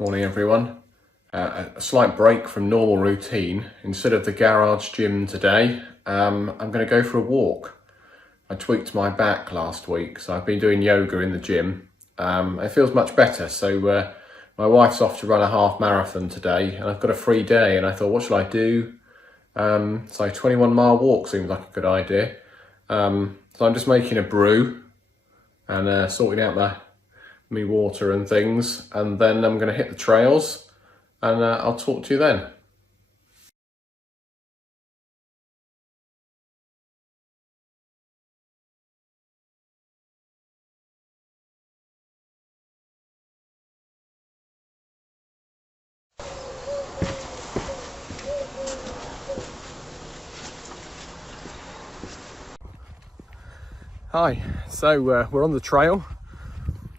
Morning everyone. A slight break from normal routine. Instead of the garage gym today, I'm going to go for a walk. I tweaked my back last week, so I've been doing yoga in the gym. It feels much better, so my wife's off to run a half marathon today and I've got a free day and I thought, what should I do? So a 21-mile walk seems like a good idea. So I'm just making a brew and sorting out me water and things, and then I'm going to hit the trails and I'll talk to you then. Hi, so we're on the trail.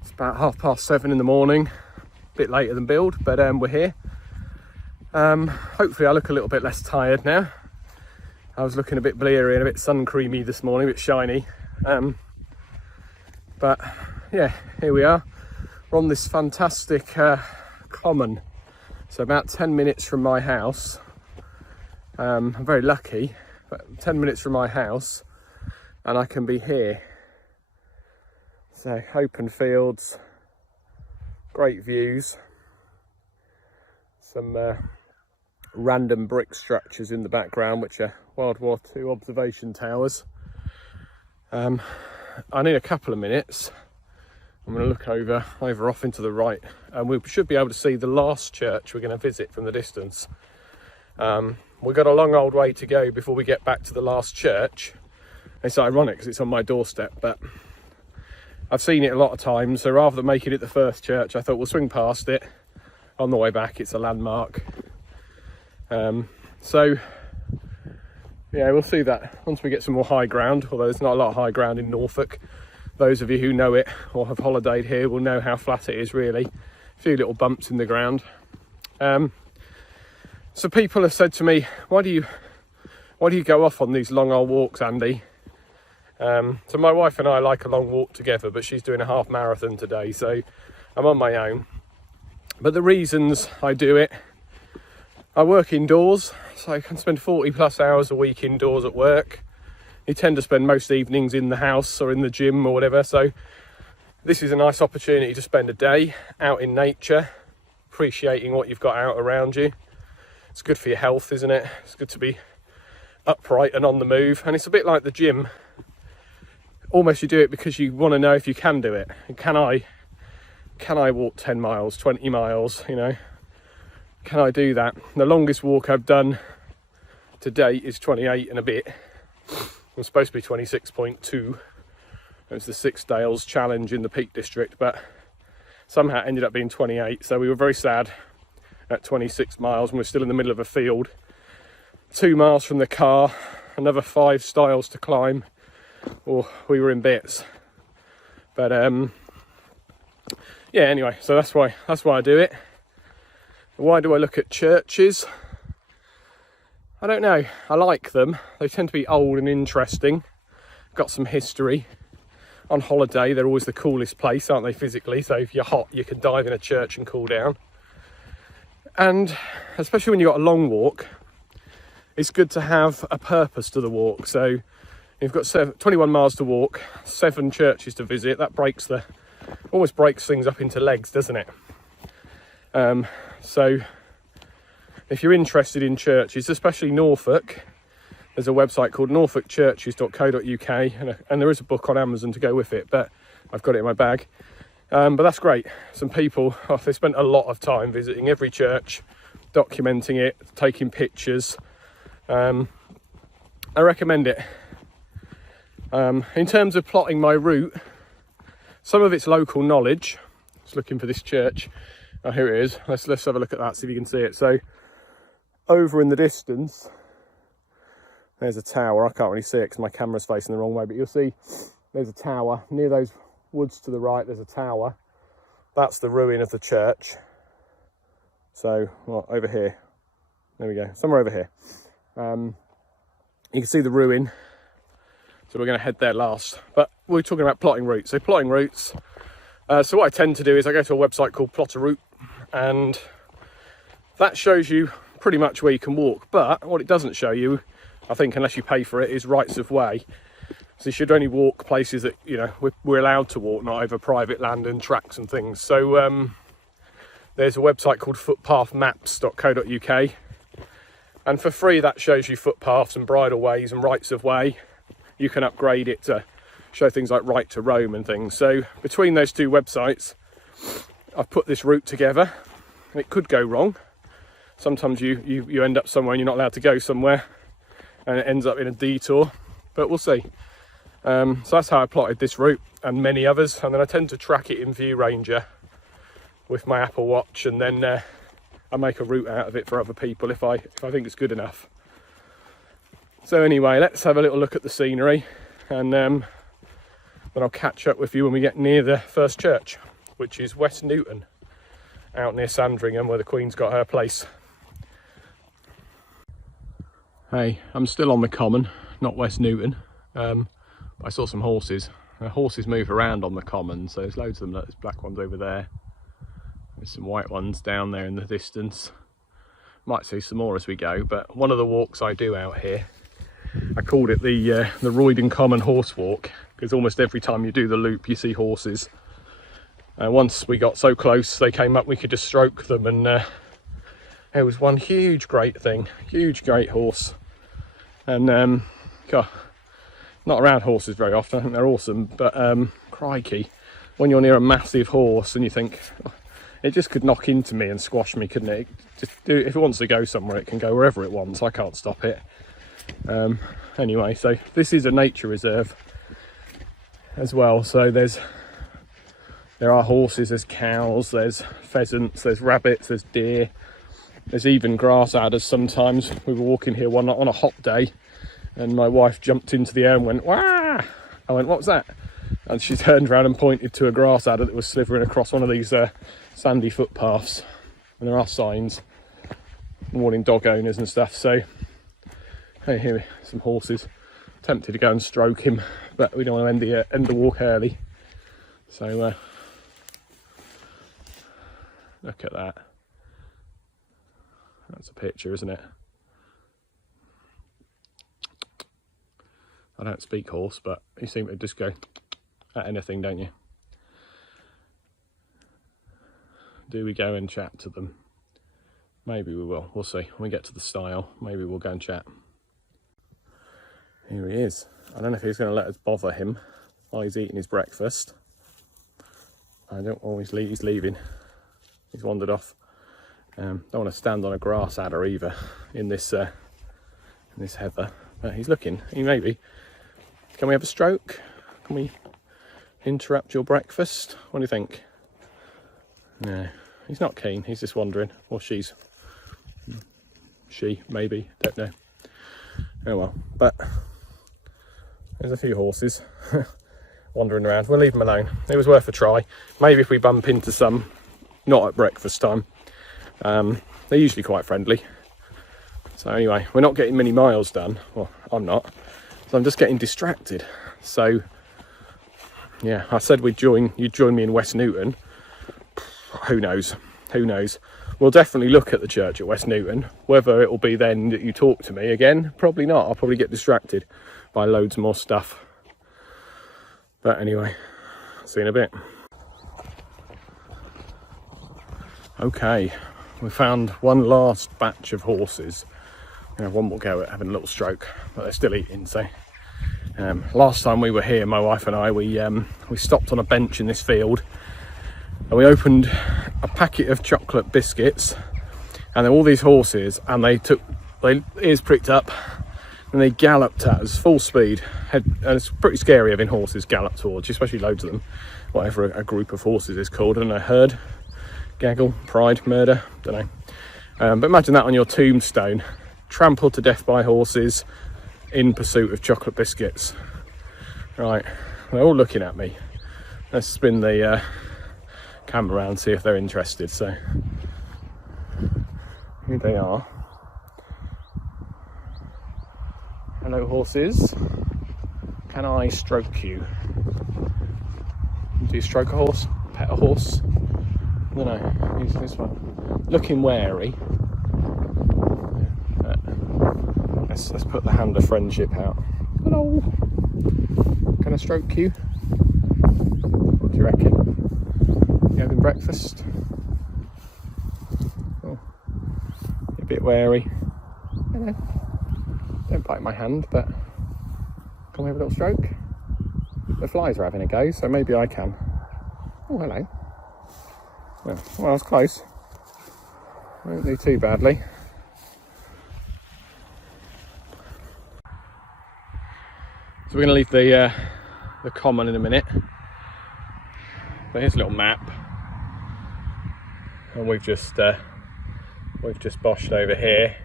It's about 7:30 in the morning, a bit later than build, but we're here. Hopefully I look a little bit less tired now. I was looking a bit bleary and a bit sun creamy this morning, a bit shiny. But yeah, here we are. We're on this fantastic common. So about 10 minutes from my house. I'm very lucky, but 10 minutes from my house and I can be here. So open fields, great views, some random brick structures in the background which are World War II observation towers. I need a couple of minutes. I'm going to look over off into the right and we should be able to see the last church we're going to visit from the distance. We've got a long old way to go before we get back to the last church. It's ironic because it's on my doorstep, but I've seen it a lot of times, so rather than making it the first church, I thought we'll swing past it on the way back. It's a landmark. So yeah, we'll see that once we get some more high ground, although there's not a lot of high ground in Norfolk. Those of you who know it or have holidayed here will know how flat it is really. A few little bumps in the ground. So people have said to me, why do you go off on these long old walks, Andy? So my wife and I like a long walk together, but she's doing a half marathon today, so I'm on my own. But the reasons I do it, I work indoors, so I can spend 40 plus hours a week indoors at work. You tend to spend most evenings in the house or in the gym or whatever, so this is a nice opportunity to spend a day out in nature, appreciating what you've got out around you. It's good for your health, isn't it? It's good to be upright and on the move, and it's a bit like the gym. Almost you do it because you want to know if you can do it. And can I walk 10 miles, 20 miles, you know? Can I do that? The longest walk I've done to date is 28 and a bit. I'm supposed to be 26.2. It was the Six Dales Challenge in the Peak District, but somehow it ended up being 28. So we were very sad at 26 miles and we're still in the middle of a field. 2 miles from the car, another 5 stiles to climb. Or we were in bits, but yeah, anyway, so that's why I do it. Why do I look at churches? I don't know, I like them. They tend to be old and interesting, got some history. On holiday they're always the coolest place, aren't they, physically? So if you're hot you can dive in a church and cool down, and especially when you've got a long walk, it's good to have a purpose to the walk. So you've got 21 miles to walk, 7 churches to visit. That almost breaks things up into legs, doesn't it? So if you're interested in churches, especially Norfolk, there's a website called norfolkchurches.co.uk and there is a book on Amazon to go with it, but I've got it in my bag. But that's great. Some people, they spent a lot of time visiting every church, documenting it, taking pictures. I recommend it. In terms of plotting my route, some of it's local knowledge. Just looking for this church. Oh, here it is. Let's have a look at that, see if you can see it. So over in the distance, there's a tower. I can't really see it because my camera's facing the wrong way, but you'll see there's a tower. Near those woods to the right, there's a tower. That's the ruin of the church. So, well, over here. There we go, somewhere over here. You can see the ruin. So we're going to head there last, but we're talking about plotting routes. So plotting routes, so what I tend to do is I go to a website called Plot a Route, and that shows you pretty much where you can walk. But what it doesn't show you, I think, unless you pay for it, is rights of way. So you should only walk places that, you know, we're allowed to walk, not over private land and tracks and things. So there's a website called footpathmaps.co.uk, and for free that shows you footpaths and bridle ways and rights of way. You can upgrade it to show things like right to roam and things. So between those two websites, I've put this route together. It could go wrong. Sometimes you end up somewhere and you're not allowed to go somewhere, and it ends up in a detour, but we'll see. So that's how I plotted this route and many others, and then I tend to track it in View Ranger with my Apple Watch, and then I make a route out of it for other people if I think it's good enough. So anyway, let's have a little look at the scenery, and then I'll catch up with you when we get near the first church, which is West Newton, out near Sandringham, where the Queen's got her place. Hey, I'm still on the common, not West Newton. I saw some horses. Horses move around on the common, so there's loads of them. There's black ones over there. There's some white ones down there in the distance. Might see some more as we go, but one of the walks I do out here, I called it the Roydon Common Horse Walk, because almost every time you do the loop you see horses. Once we got so close they came up we could just stroke them, and there was one huge great horse, and God, not around horses very often. I think they're awesome, but crikey, when you're near a massive horse and you think, oh, it just could knock into me and squash me, couldn't it? If it wants to go somewhere, it can go wherever it wants. I can't stop it. Anyway, so this is a nature reserve as well, so there are horses, there's cows, there's pheasants, there's rabbits, there's deer, there's even grass adders sometimes. We were walking here one on a hot day, and my wife jumped into the air and went, "Wah!" I went, "What's that?" And she turned around and pointed to a grass adder that was slithering across one of these sandy footpaths. And there are signs warning dog owners and stuff. So, hey, here, some horses. Tempted to go and stroke him, but we don't want to end the walk early. So, look at that. That's a picture, isn't it? I don't speak horse, but you seem to just go at anything, don't you? Do we go and chat to them? Maybe we will. We'll see. When we get to the stile, maybe we'll go and chat. Here he is. I don't know if he's going to let us bother him while he's eating his breakfast. I don't always leave. He's leaving. He's wandered off. Don't want to stand on a grass adder either in this heather. But he's looking. He maybe. Can we have a stroke? Can we interrupt your breakfast? What do you think? No, he's not keen. He's just wandering. Or she, maybe. Don't know. Oh well. But there's a few horses wandering around. We'll leave them alone. It was worth a try. Maybe if we bump into some, not at breakfast time. They're usually quite friendly. So anyway, we're not getting many miles done. Well, I'm not. So I'm just getting distracted. So yeah, I said you'd join me in West Newton. Who knows? Who knows? We'll definitely look at the church at West Newton. Whether it will be then that you talk to me again, probably not. I'll probably get distracted by loads more stuff. But anyway, see you in a bit. Okay, we found one last batch of horses. One will go at having a little stroke, but they're still eating. So last time we were here, my wife and I, we stopped on a bench in this field, and we opened a packet of chocolate biscuits, and there were all these horses, and they ears pricked up, and they galloped at us full speed. And it's pretty scary having horses gallop towards you, especially loads of them, whatever a group of horses is called. I don't know, herd, gaggle, pride, murder, don't know. But imagine that on your tombstone. Trampled to death by horses in pursuit of chocolate biscuits. Right, they're all looking at me. Let's spin the camera around, see if they're interested. So here they are. Hello horses, can I stroke you? Do you stroke a horse? Pet a horse? don't know, he's this one looking wary. Let's put the hand of friendship out. Hello. Can I stroke you? What do you reckon? You having breakfast? Oh, you're a bit wary. Hello. Don't bite my hand, but can we have a little stroke? The flies are having a go, so maybe I can. Oh, hello. Well, I was close. I didn't do too badly. So we're going to leave the common in a minute. But here's a little map, and we've just boshed over here.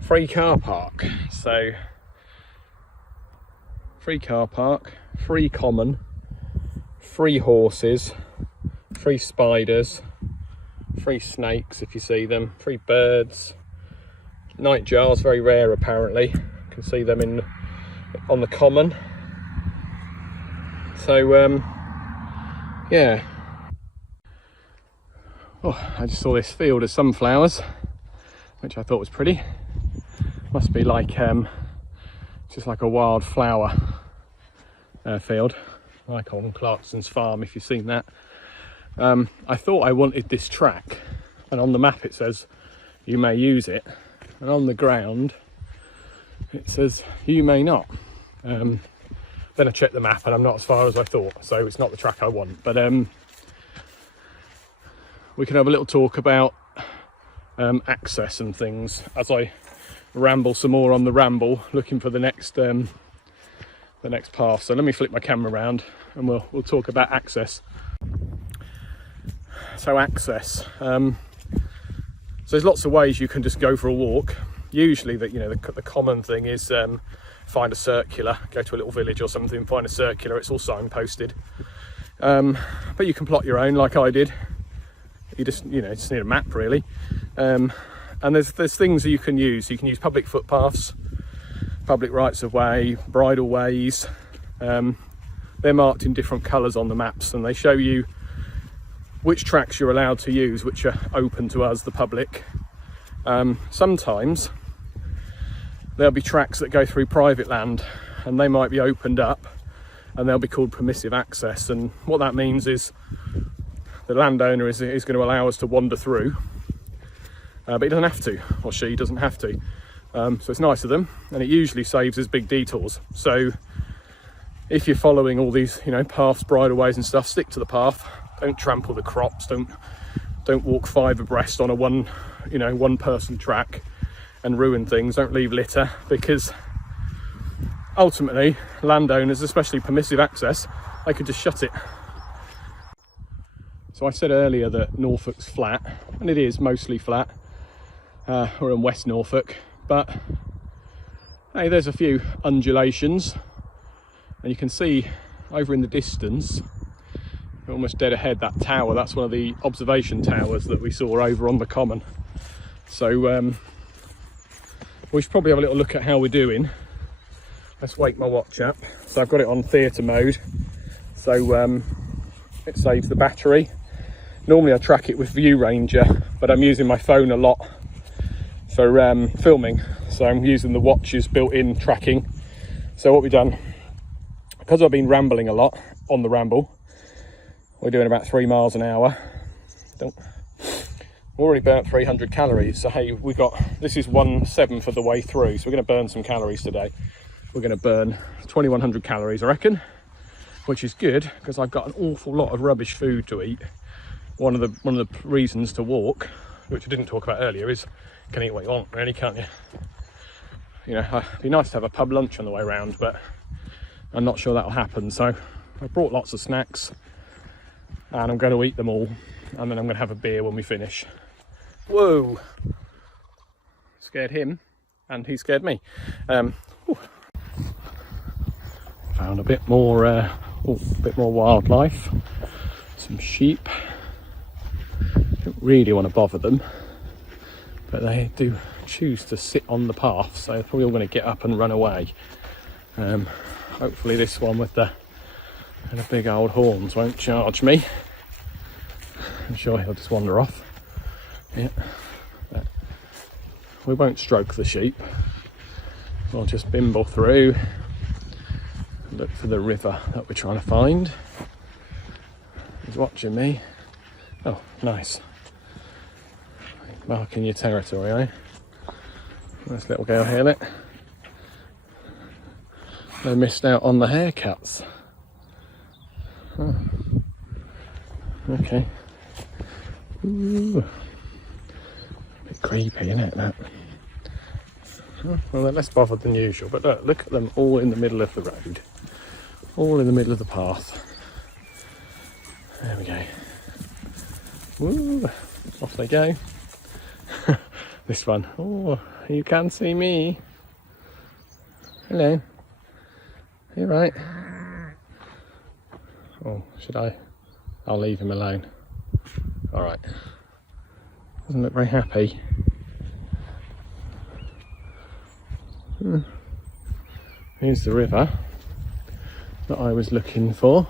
Free car park. So free car park, free common, free horses, free spiders, free snakes if you see them, free birds, nightjars, very rare apparently. You can see them on the common. So yeah. Oh, I just saw this field of sunflowers, which I thought was pretty. Must be like just like a wild flower field, like on Clarkson's farm, if you've seen that. I thought I wanted this track, and on the map it says you may use it, and on the ground it says you may not. Then I checked the map and I'm not as far as I thought, so it's not the track I want. But we can have a little talk about access and things as I ramble some more on the ramble, looking for the next path. So let me flip my camera around and we'll talk about access. So access. So there's lots of ways you can just go for a walk. Usually the common thing is find a circular, go to a little village or something, find a circular, it's all signposted. But you can plot your own like I did. You just need a map really. And there's things that you can use. You can use public footpaths, public rights of way, bridle ways. They're marked in different colours on the maps, and they show you which tracks you're allowed to use, which are open to us, the public. Sometimes there'll be tracks that go through private land, and they might be opened up, and they'll be called permissive access. And what that means is the landowner is going to allow us to wander through, but he doesn't have to, or she doesn't have to. So it's nice of them, and it usually saves us big detours. So if you're following all these paths, bridleways and stuff, stick to the path. Don't trample the crops. Don't walk 5 abreast on a one person track and ruin things. Don't leave litter, because ultimately landowners, especially permissive access, they could just shut it. So I said earlier that Norfolk's flat, and it is mostly flat. We're in West Norfolk, but hey, there's a few undulations, and you can see over in the distance, almost dead ahead, that tower. That's one of the observation towers that we saw over on the common. So we should probably have a little look at how we're doing. Let's wake my watch up. So I've got it on theatre mode, so it saves the battery. Normally I track it with View Ranger, but I'm using my phone a lot for filming, so I'm using the watch's built-in tracking. So what we've done, because I've been rambling a lot on the ramble, we're doing about 3 miles an hour. We've already burnt 300 calories, so hey, this is 1/7 of the way through, so we're going to burn some calories today. We're going to burn 2100 calories, I reckon, which is good because I've got an awful lot of rubbish food to eat. One of the reasons to walk, which I didn't talk about earlier, is you can eat what you want, really, can't you? It'd be nice to have a pub lunch on the way around, but I'm not sure that'll happen. So I brought lots of snacks, and I'm going to eat them all, and then I'm going to have a beer when we finish. Whoa! Scared him, and he scared me. Found a bit more wildlife. Some sheep. Don't really want to bother them, but they do choose to sit on the path, so they're probably all going to get up and run away. Hopefully this one with the big old horns won't charge me. I'm sure he'll just wander off. Yeah. But we won't stroke the sheep. We'll just bimble through, look for the river that we're trying to find. He's watching me. Oh, nice. Marking your territory, eh? Nice little girl here, look. They missed out on the haircuts. Oh. Okay. Ooh. A bit creepy, isn't it, that? Oh, well, they're less bothered than usual, but look at them all in the middle of the road. All in the middle of the path. There we go. Woo! Off they go. This one. Oh, you can see me. Hello. You right? Oh, should I? I'll leave him alone. Alright. Doesn't look very happy. Here's the river that I was looking for.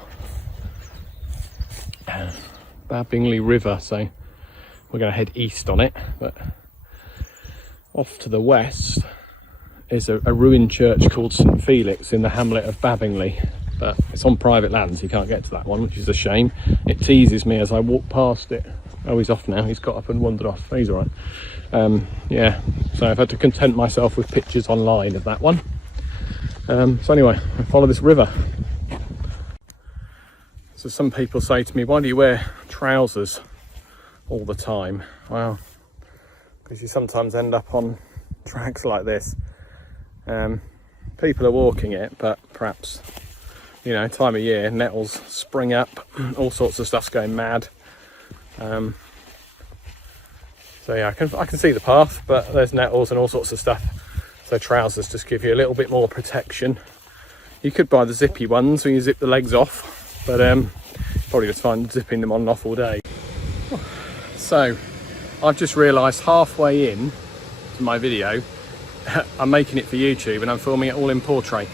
Babingley River, so we're going to head east on it, but off to the west is a ruined church called St Felix in the hamlet of Babingley, but it's on private land, so you can't get to that one, which is a shame. It teases me as I walk past it. Oh, he's off now. He's got up and wandered off. He's all right. Yeah, so I've had to content myself with pictures online of that one. So anyway, I follow this river. So some people say to me, why do you wear trousers all the time? Well, because you sometimes end up on tracks like this. People are walking it, but perhaps, you know, time of year, nettles spring up, all sorts of stuff's going mad. So yeah, I can see the path, but there's nettles and all sorts of stuff. So trousers just give you a little bit more protection. You could buy the zippy ones where you zip the legs off, but probably just find zipping them on and off all day. So I've just realised halfway in to my video, I'm making it for YouTube and I'm filming it all in portrait.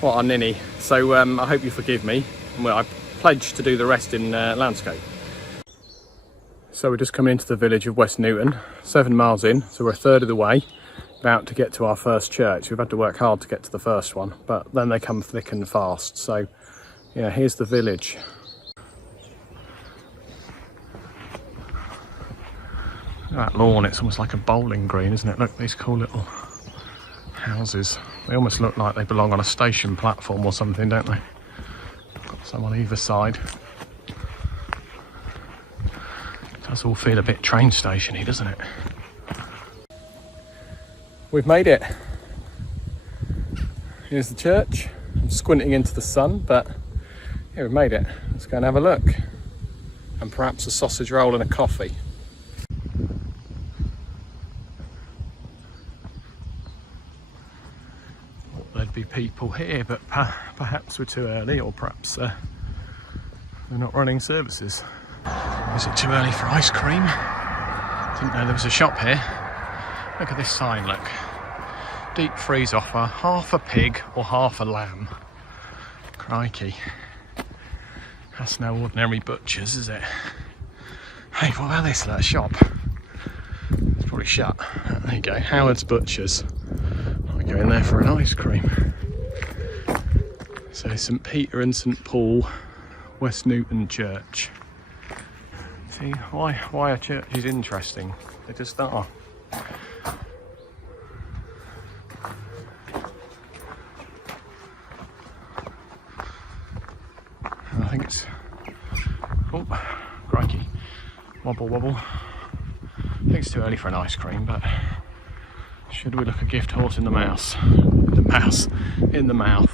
What a ninny. So I hope you forgive me. Well, I pledged to do the rest in landscape. So we're just coming into the village of West Newton, 7 miles in, so we're a third of the way, about to get to our first church. We've had to work hard to get to the first one, but then they come thick and fast. So yeah, here's the village. That lawn, it's almost like a bowling green, isn't it? Look, these cool little houses. They almost look like they belong on a station platform or something, don't they? Got some on either side. It does all feel a bit train station-y, doesn't it? We've made it. Here's the church. I'm squinting into the sun, but yeah, we've made it. Let's go and have a look. And perhaps a sausage roll and a coffee. There'd be people here, but perhaps we're too early, or perhaps they're not running services. Is it too early for ice cream? Didn't know there was a shop here. Look at this sign, look. Deep freeze offer, half a pig or half a lamb. Crikey. That's no ordinary butcher's, is it? Hey, what about this little shop? It's probably shut. There you go, Howard's Butchers. I'll go in there for an ice cream. So St Peter and St Paul, West Newton Church. See, why a church is interesting. They just are. I think it's, oh, crikey, wobble wobble. I think it's too early for an ice cream, but should we look a gift horse in the mouse? In the mouth.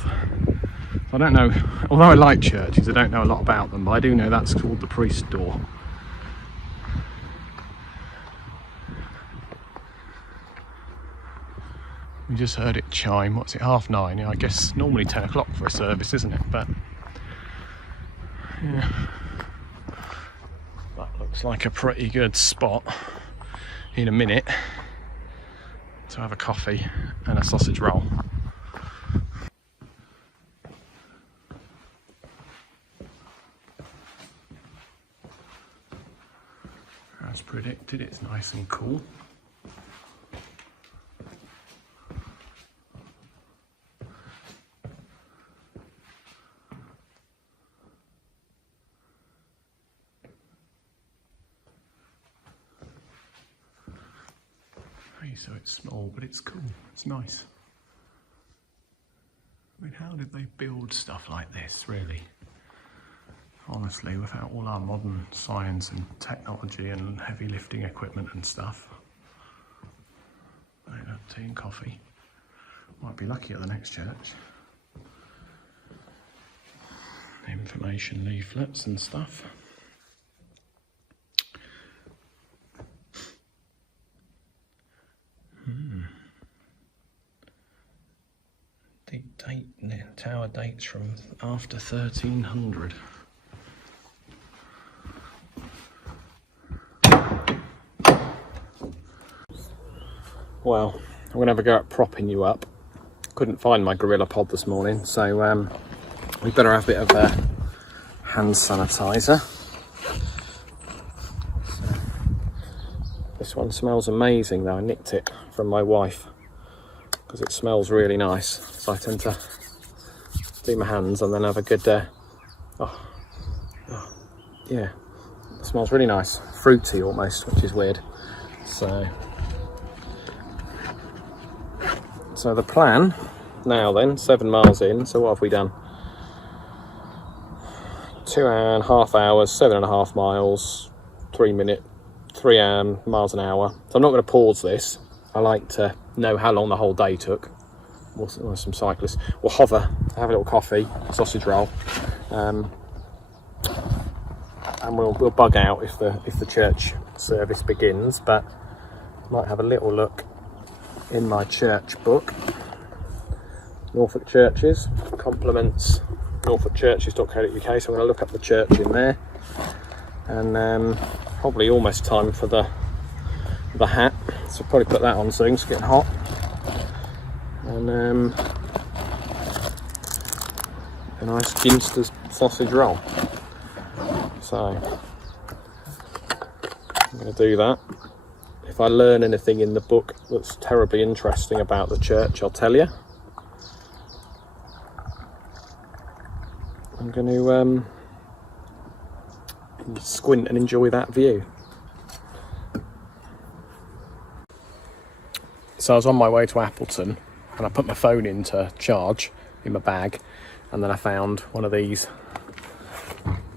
I don't know, although I like churches, I don't know a lot about them, but I do know that's called the priest's door. We just heard it chime. What's it, 9:30? Yeah, I guess normally 10 o'clock for a service, isn't it? But yeah, that looks like a pretty good spot in a minute to have a coffee and a sausage roll. heated, it's nice and cool. So it's small, but it's cool, it's nice. I mean, how did they build stuff like this, really? Honestly, without all our modern science and technology and heavy lifting equipment and stuff. Tea and coffee. Might be lucky at the next church. Information leaflets and stuff. Tower dates from after 1300. Well, I'm going to have a go at propping you up. Couldn't find my Gorilla Pod this morning, so we better have a bit of hand sanitizer. So, this one smells amazing though. I nicked it from my wife because it smells really nice. So I tend to do my hands and then have a good yeah, it smells really nice, fruity almost, which is weird. So the plan now then, 7 miles in, so what have we done? 2.5 hours, 7.5 miles, 3 miles an hour. So I'm not going to pause this. I like to know how long the whole day took. Or some cyclists. We'll hover, have a little coffee, sausage roll, and we'll bug out if the church service begins. But might have a little look in my church book. Norfolk Churches, compliments norfolkchurches.co.uk. So I'm going to look up the church in there, and probably almost time for the hat. So probably put that on soon. It's getting hot. And a nice Ginster's sausage roll. So I'm going to do that. If I learn anything in the book that's terribly interesting about the church, I'll tell you. I'm going to squint and enjoy that view. So I was on my way to Appleton and I put my phone into charge in my bag, and then I found one of these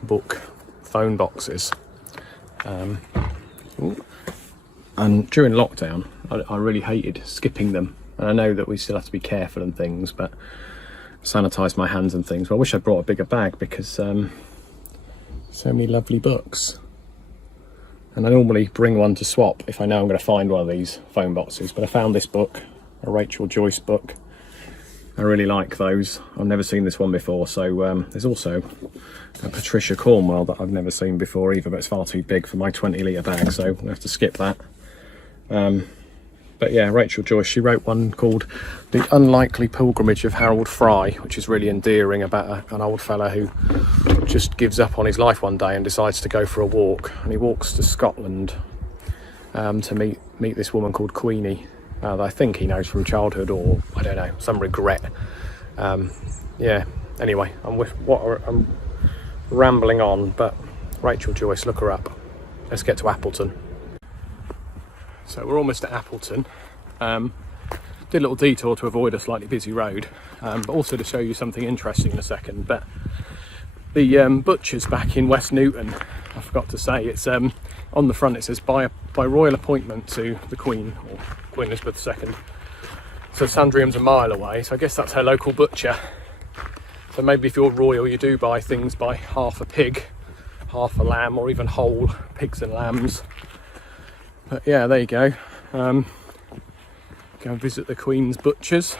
book phone boxes. And during lockdown, I really hated skipping them. And I know that we still have to be careful and things, but sanitize my hands and things. But I wish I'd brought a bigger bag because so many lovely books. And I normally bring one to swap if I know I'm going to find one of these phone boxes. But I found this book, a Rachel Joyce book. I really like those. I've never seen this one before. So there's also a Patricia Cornwell that I've never seen before either, but it's far too big for my 20-litre bag, so I'm going to have to skip that. But yeah, Rachel Joyce, she wrote one called The Unlikely Pilgrimage of Harold Fry, which is really endearing, about an old fella who just gives up on his life one day and decides to go for a walk. And he walks to Scotland to meet this woman called Queenie, that I think he knows from childhood, or I don't know, some regret. Yeah, anyway, I'm rambling on, but Rachel Joyce, look her up. Let's get to Appleton. So we're almost at Appleton. Did a little detour to avoid a slightly busy road, but also to show you something interesting in a second. But the butcher's back in West Newton, I forgot to say, it's on the front it says by royal appointment to the Queen, or Queen Elizabeth II. So Sandringham's a mile away, so I guess that's her local butcher. So maybe if you're royal, you do buy things by half a pig, half a lamb, or even whole pigs and lambs. But yeah, there you go. Go and visit the Queen's butchers.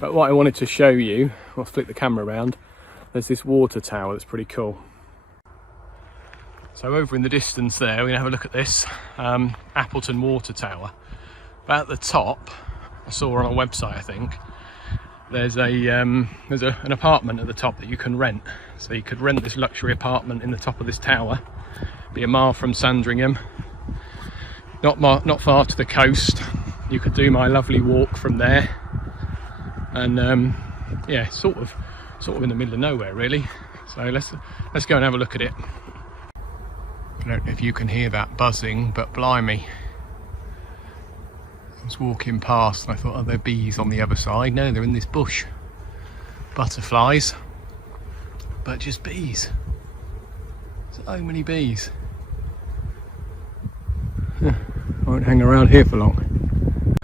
But what I wanted to show you, I'll flick the camera around, there's this water tower that's pretty cool. So over in the distance there, we're going to have a look at this Appleton water tower. But at the top, I saw on a website, I think, there's an apartment at the top that you can rent. So you could rent this luxury apartment in the top of this tower, be a mile from Sandringham, not far to the coast. You could do my lovely walk from there, and yeah, sort of in the middle of nowhere really. So let's go and have a look at it. I don't know if you can hear that buzzing, but blimey, I was walking past and I thought, oh, there are bees on the other side. No, they're in this bush. Butterflies, but just bees. So many bees. I won't hang around here for long.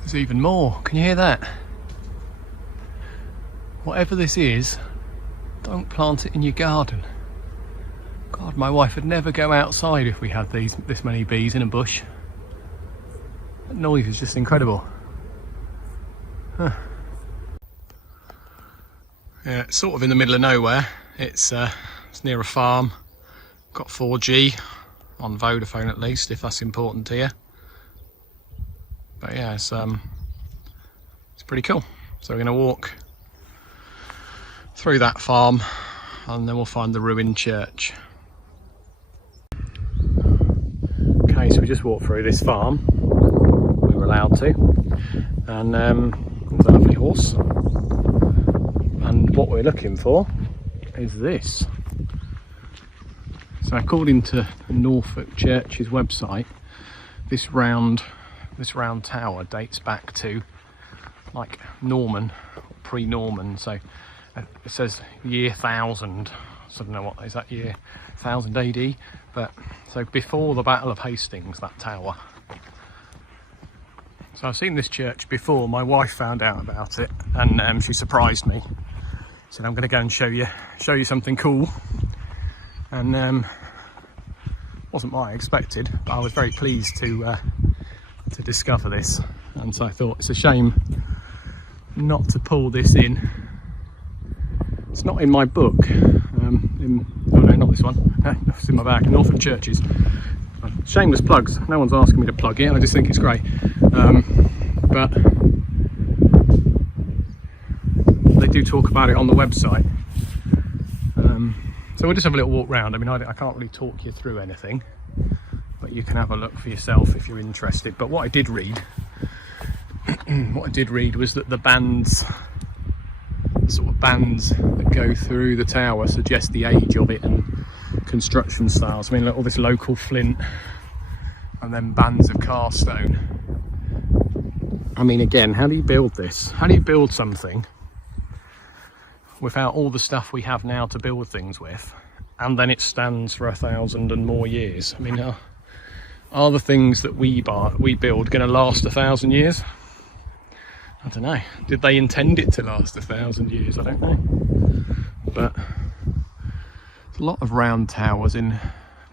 There's even more. Can you hear that? Whatever this is, don't plant it in your garden. God, my wife would never go outside if we had this many bees in a bush. That noise is just incredible. Huh. Yeah, it's sort of in the middle of nowhere. It's near a farm. Got 4G on Vodafone at least, if that's important to you. But yeah, it's pretty cool. So we're going to walk through that farm and then we'll find the ruined church. Okay, so we just walked through this farm. We were allowed to, and there's a lovely horse. And what we're looking for is this. So according to Norfolk Church's website, this round tower dates back to like Norman, pre-Norman. So it says year 1000. So I don't know what is that year, 1000 AD. But so before the Battle of Hastings, that tower. So I've seen this church before. My wife found out about it, and she surprised me. Said, I'm going to go and show you something cool. And wasn't what I expected, but I was very pleased to discover this. And so I thought it's a shame not to pull this in. It's not in my book. Oh no, not this one. It's in my bag. Norfolk Churches. Shameless plugs. No one's asking me to plug it. I just think it's great. But they do talk about it on the website. So we'll just have a little walk round. I mean, I can't really talk you through anything, but you can have a look for yourself if you're interested. But what I did read was that the bands that go through the tower suggest the age of it and construction styles. I mean, look, all this local flint and then bands of carstone. I mean, again, how do you build this? How do you build something without all the stuff we have now to build things with, and then it stands for 1,000 and more years? I mean, are the things that we build going to last 1,000 years? I don't know. Did they intend it to last 1,000 years? I don't know. But there's a lot of round towers in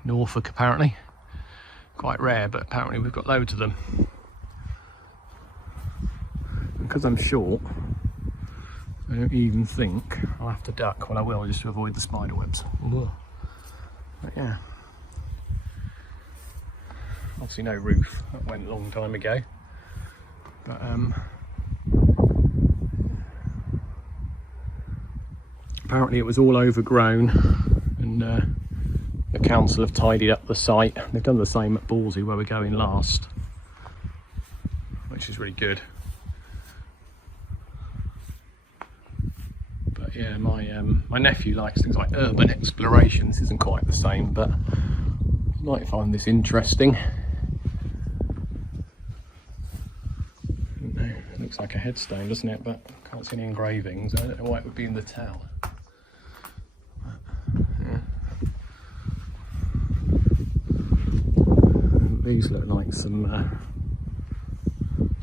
Norfolk apparently. Quite rare, but apparently we've got loads of them. Because I'm short, I don't even think I'll have to duck. Well, I will, just to avoid the spider webs. But yeah, obviously no roof. That went a long time ago. But apparently it was all overgrown, and the council have tidied up the site. They've done the same at Ballsy, where we're going last, which is really good. But yeah, my nephew likes things like urban exploration. This isn't quite the same, but you might find this interesting. It looks like a headstone, doesn't it? But I can't see any engravings. I don't know why it would be in the tower. Yeah. These look like some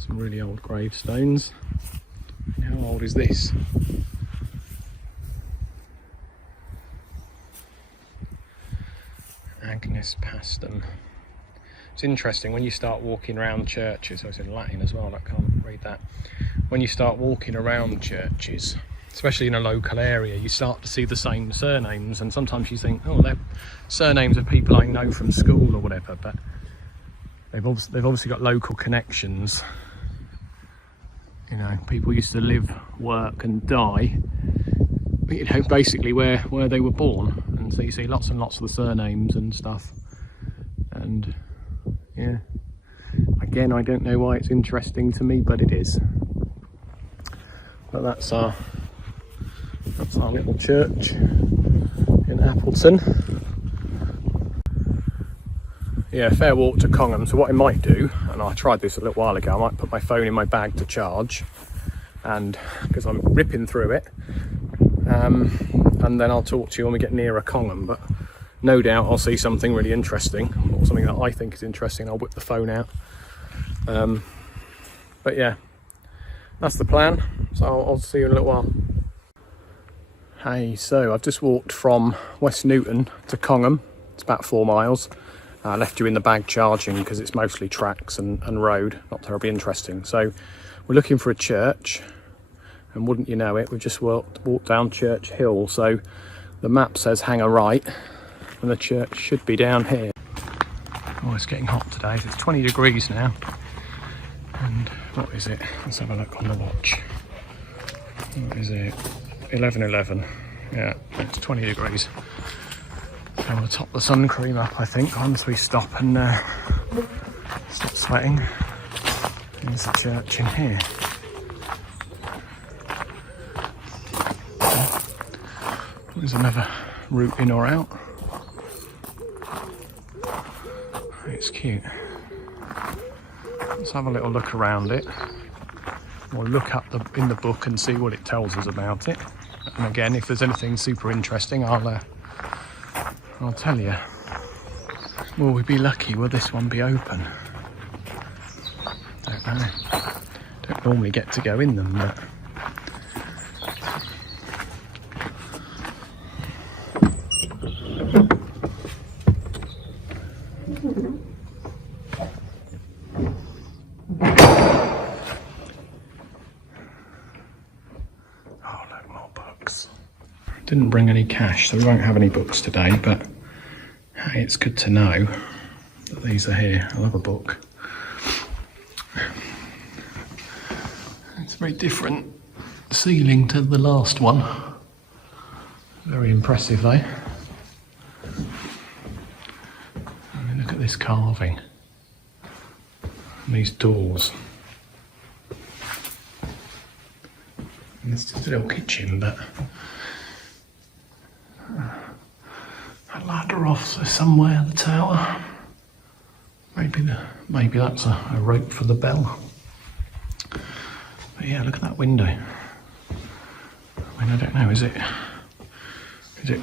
really old gravestones. How old is this? Agnes Paston. It's interesting when you start walking around churches. So it's in Latin as well, I can't read that. When you start walking around churches, especially in a local area, you start to see the same surnames, and sometimes you think, oh, they're surnames of people I know from school or whatever, but they've obviously got local connections. You know, people used to live, work and die, you know, basically where they were born. And so you see lots and lots of the surnames and stuff. And Yeah. Again, I don't know why it's interesting to me, but it is. But that's our little church in Appleton. Yeah, fair walk to Congham. So what I might do, and I tried this a little while ago, I might put my phone in my bag to charge, and because I'm ripping through it, and then I'll talk to you when we get nearer Congham. But no doubt I'll see something really interesting, or something that I think is interesting. I'll whip the phone out. But yeah, that's the plan. So I'll see you in a little while. Hey, so I've just walked from West Newton to Congham. It's about 4 miles. I left you in the bag charging because it's mostly tracks and road, not terribly interesting. So we're looking for a church, and wouldn't you know it, we've just walked down Church Hill. So the map says hang a right, and the church should be down here. Oh, it's getting hot today. It's 20 degrees now. And what is it? Let's have a look on the watch. What is it? 11:11. Yeah, it's 20 degrees. So we'll top the sun cream up, I think, once we stop and stop sweating. There's a church in here. There's another route in or out. It's cute. Let's have a little look around it. We'll look up in the book and see what it tells us about it. And again, if there's anything super interesting, I'll tell you. Will we be lucky? Will this one be open? Don't know. Don't normally get to go in them, but oh, look, more books. Didn't bring any cash, so we won't have any books today, but hey, it's good to know that these are here. I love a book. It's a very different ceiling to the last one. Very impressive though. I mean, look at this carving. And these doors. And it's just a little kitchen, but a ladder off somewhere, the tower. Maybe that's a rope for the bell. But yeah, look at that window. I mean, I don't know, is it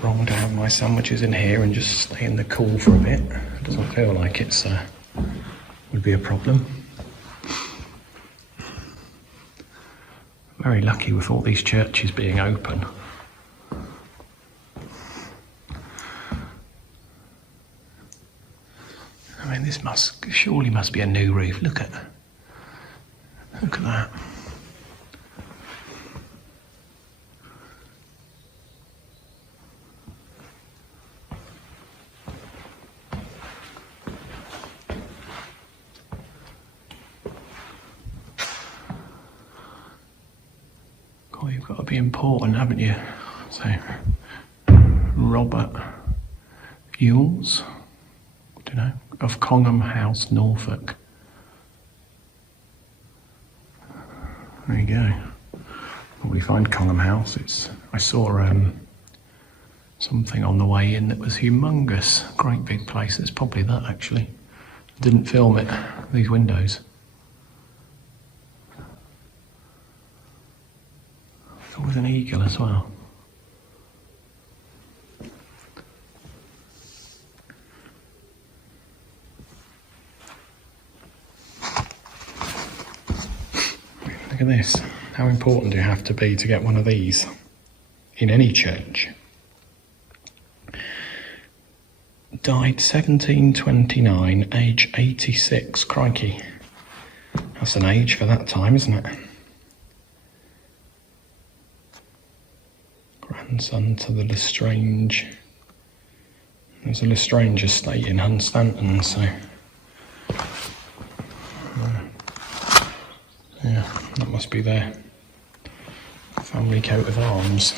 wrong to have my sandwiches in here and just stay in the cool for a bit? It doesn't feel like it's would be a problem. Very lucky with all these churches being open. I mean, this surely must be a new roof. Look at that. God, you've got to be important, haven't you? So, Robert Ewells, I don't know, of Congham House, Norfolk. There you go. Probably find Congham House. I saw something on the way in that was humongous. Great big place. It's probably that actually. Didn't film it. These windows. With an eagle as well. Look at this. How important do you have to be to get one of these in any church? Died 1729, age 86. Crikey. That's an age for that time, isn't it? Grandson to the Lestrange. There's a Lestrange estate in Hunstanton, so yeah, that must be their family coat of arms.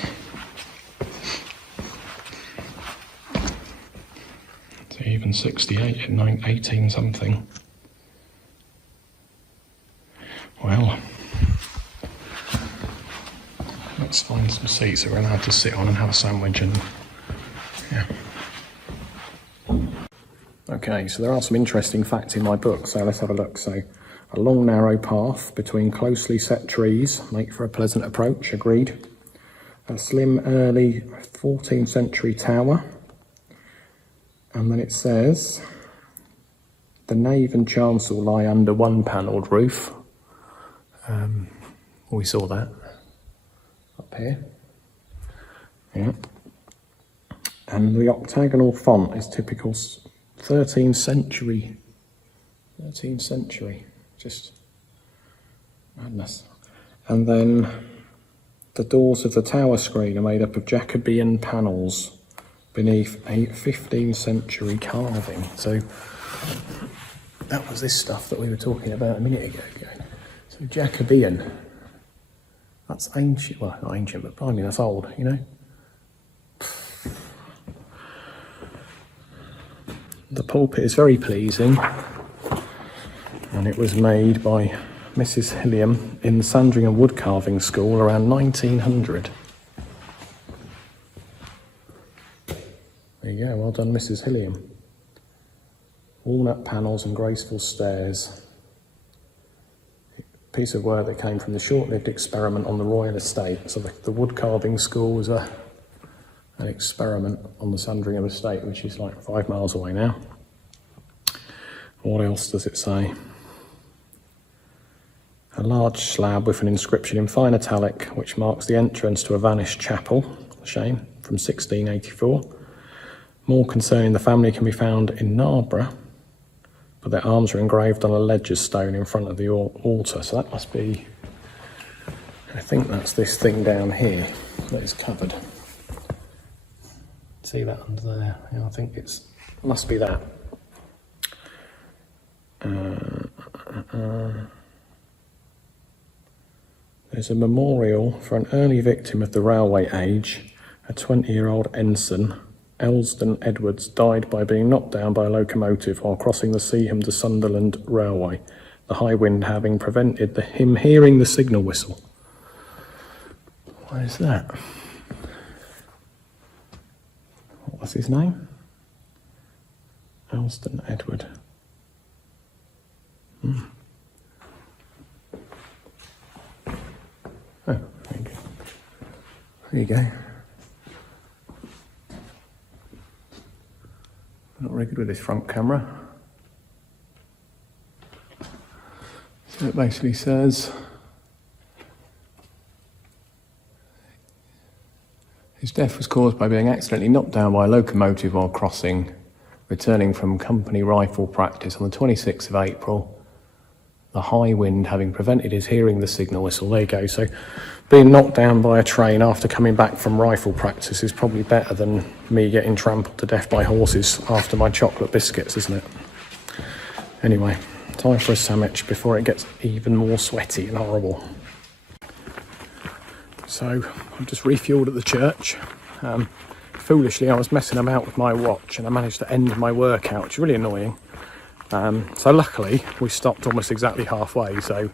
So even 68 at 18 something. well, let's find some seats that we're allowed to sit on and have a sandwich and, yeah. Okay, so there are some interesting facts in my book, so let's have a look. So, a long narrow path between closely set trees make for a pleasant approach, agreed. A slim early 14th century tower. And then it says, the nave and chancel lie under one panelled roof. We saw that up here. Yeah. And the octagonal font is typical 13th century. 13th century. Just madness. And then the doors of the tower screen are made up of Jacobean panels beneath a 15th century carving. So that was this stuff that we were talking about a minute ago. So Jacobean, that's ancient, well not ancient, but blimey, that's old, you know. The pulpit is very pleasing, and it was made by Mrs. Hilliam in the Sandringham Wood Carving School around 1900. There you go, well done Mrs. Hilliam. Walnut panels and graceful stairs. A piece of work that came from the short-lived experiment on the Royal Estate. So the wood carving school was an experiment on the Sandringham Estate, which is like 5 miles away now. What else does it say? A large slab with an inscription in fine italic, which marks the entrance to a vanished chapel, shame, from 1684. More concerning the family can be found in Narborough, but their arms are engraved on a ledger stone in front of the altar. So that must be, I think that's this thing down here that is covered. See that under there? Yeah, I think it must be that. There's a memorial for an early victim of the railway age, a 20-year-old ensign. Elsden Edwards died by being knocked down by a locomotive while crossing the Seaham to Sunderland Railway, the high wind having prevented him hearing the signal whistle. What is that? What was his name? Elsden Edward. Oh, there you go. There you go. Not very good with this front camera. So it basically says his death was caused by being accidentally knocked down by a locomotive while crossing, returning from company rifle practice on the 26th of April, the high wind having prevented his hearing the signal whistle. There you go. So being knocked down by a train after coming back from rifle practice is probably better than me getting trampled to death by horses after my chocolate biscuits, isn't it? Anyway, time for a sandwich before it gets even more sweaty and horrible. So I've just refueled at the church. Foolishly, I was messing about with my watch and I managed to end my workout, which is really annoying. So luckily we stopped almost exactly halfway, so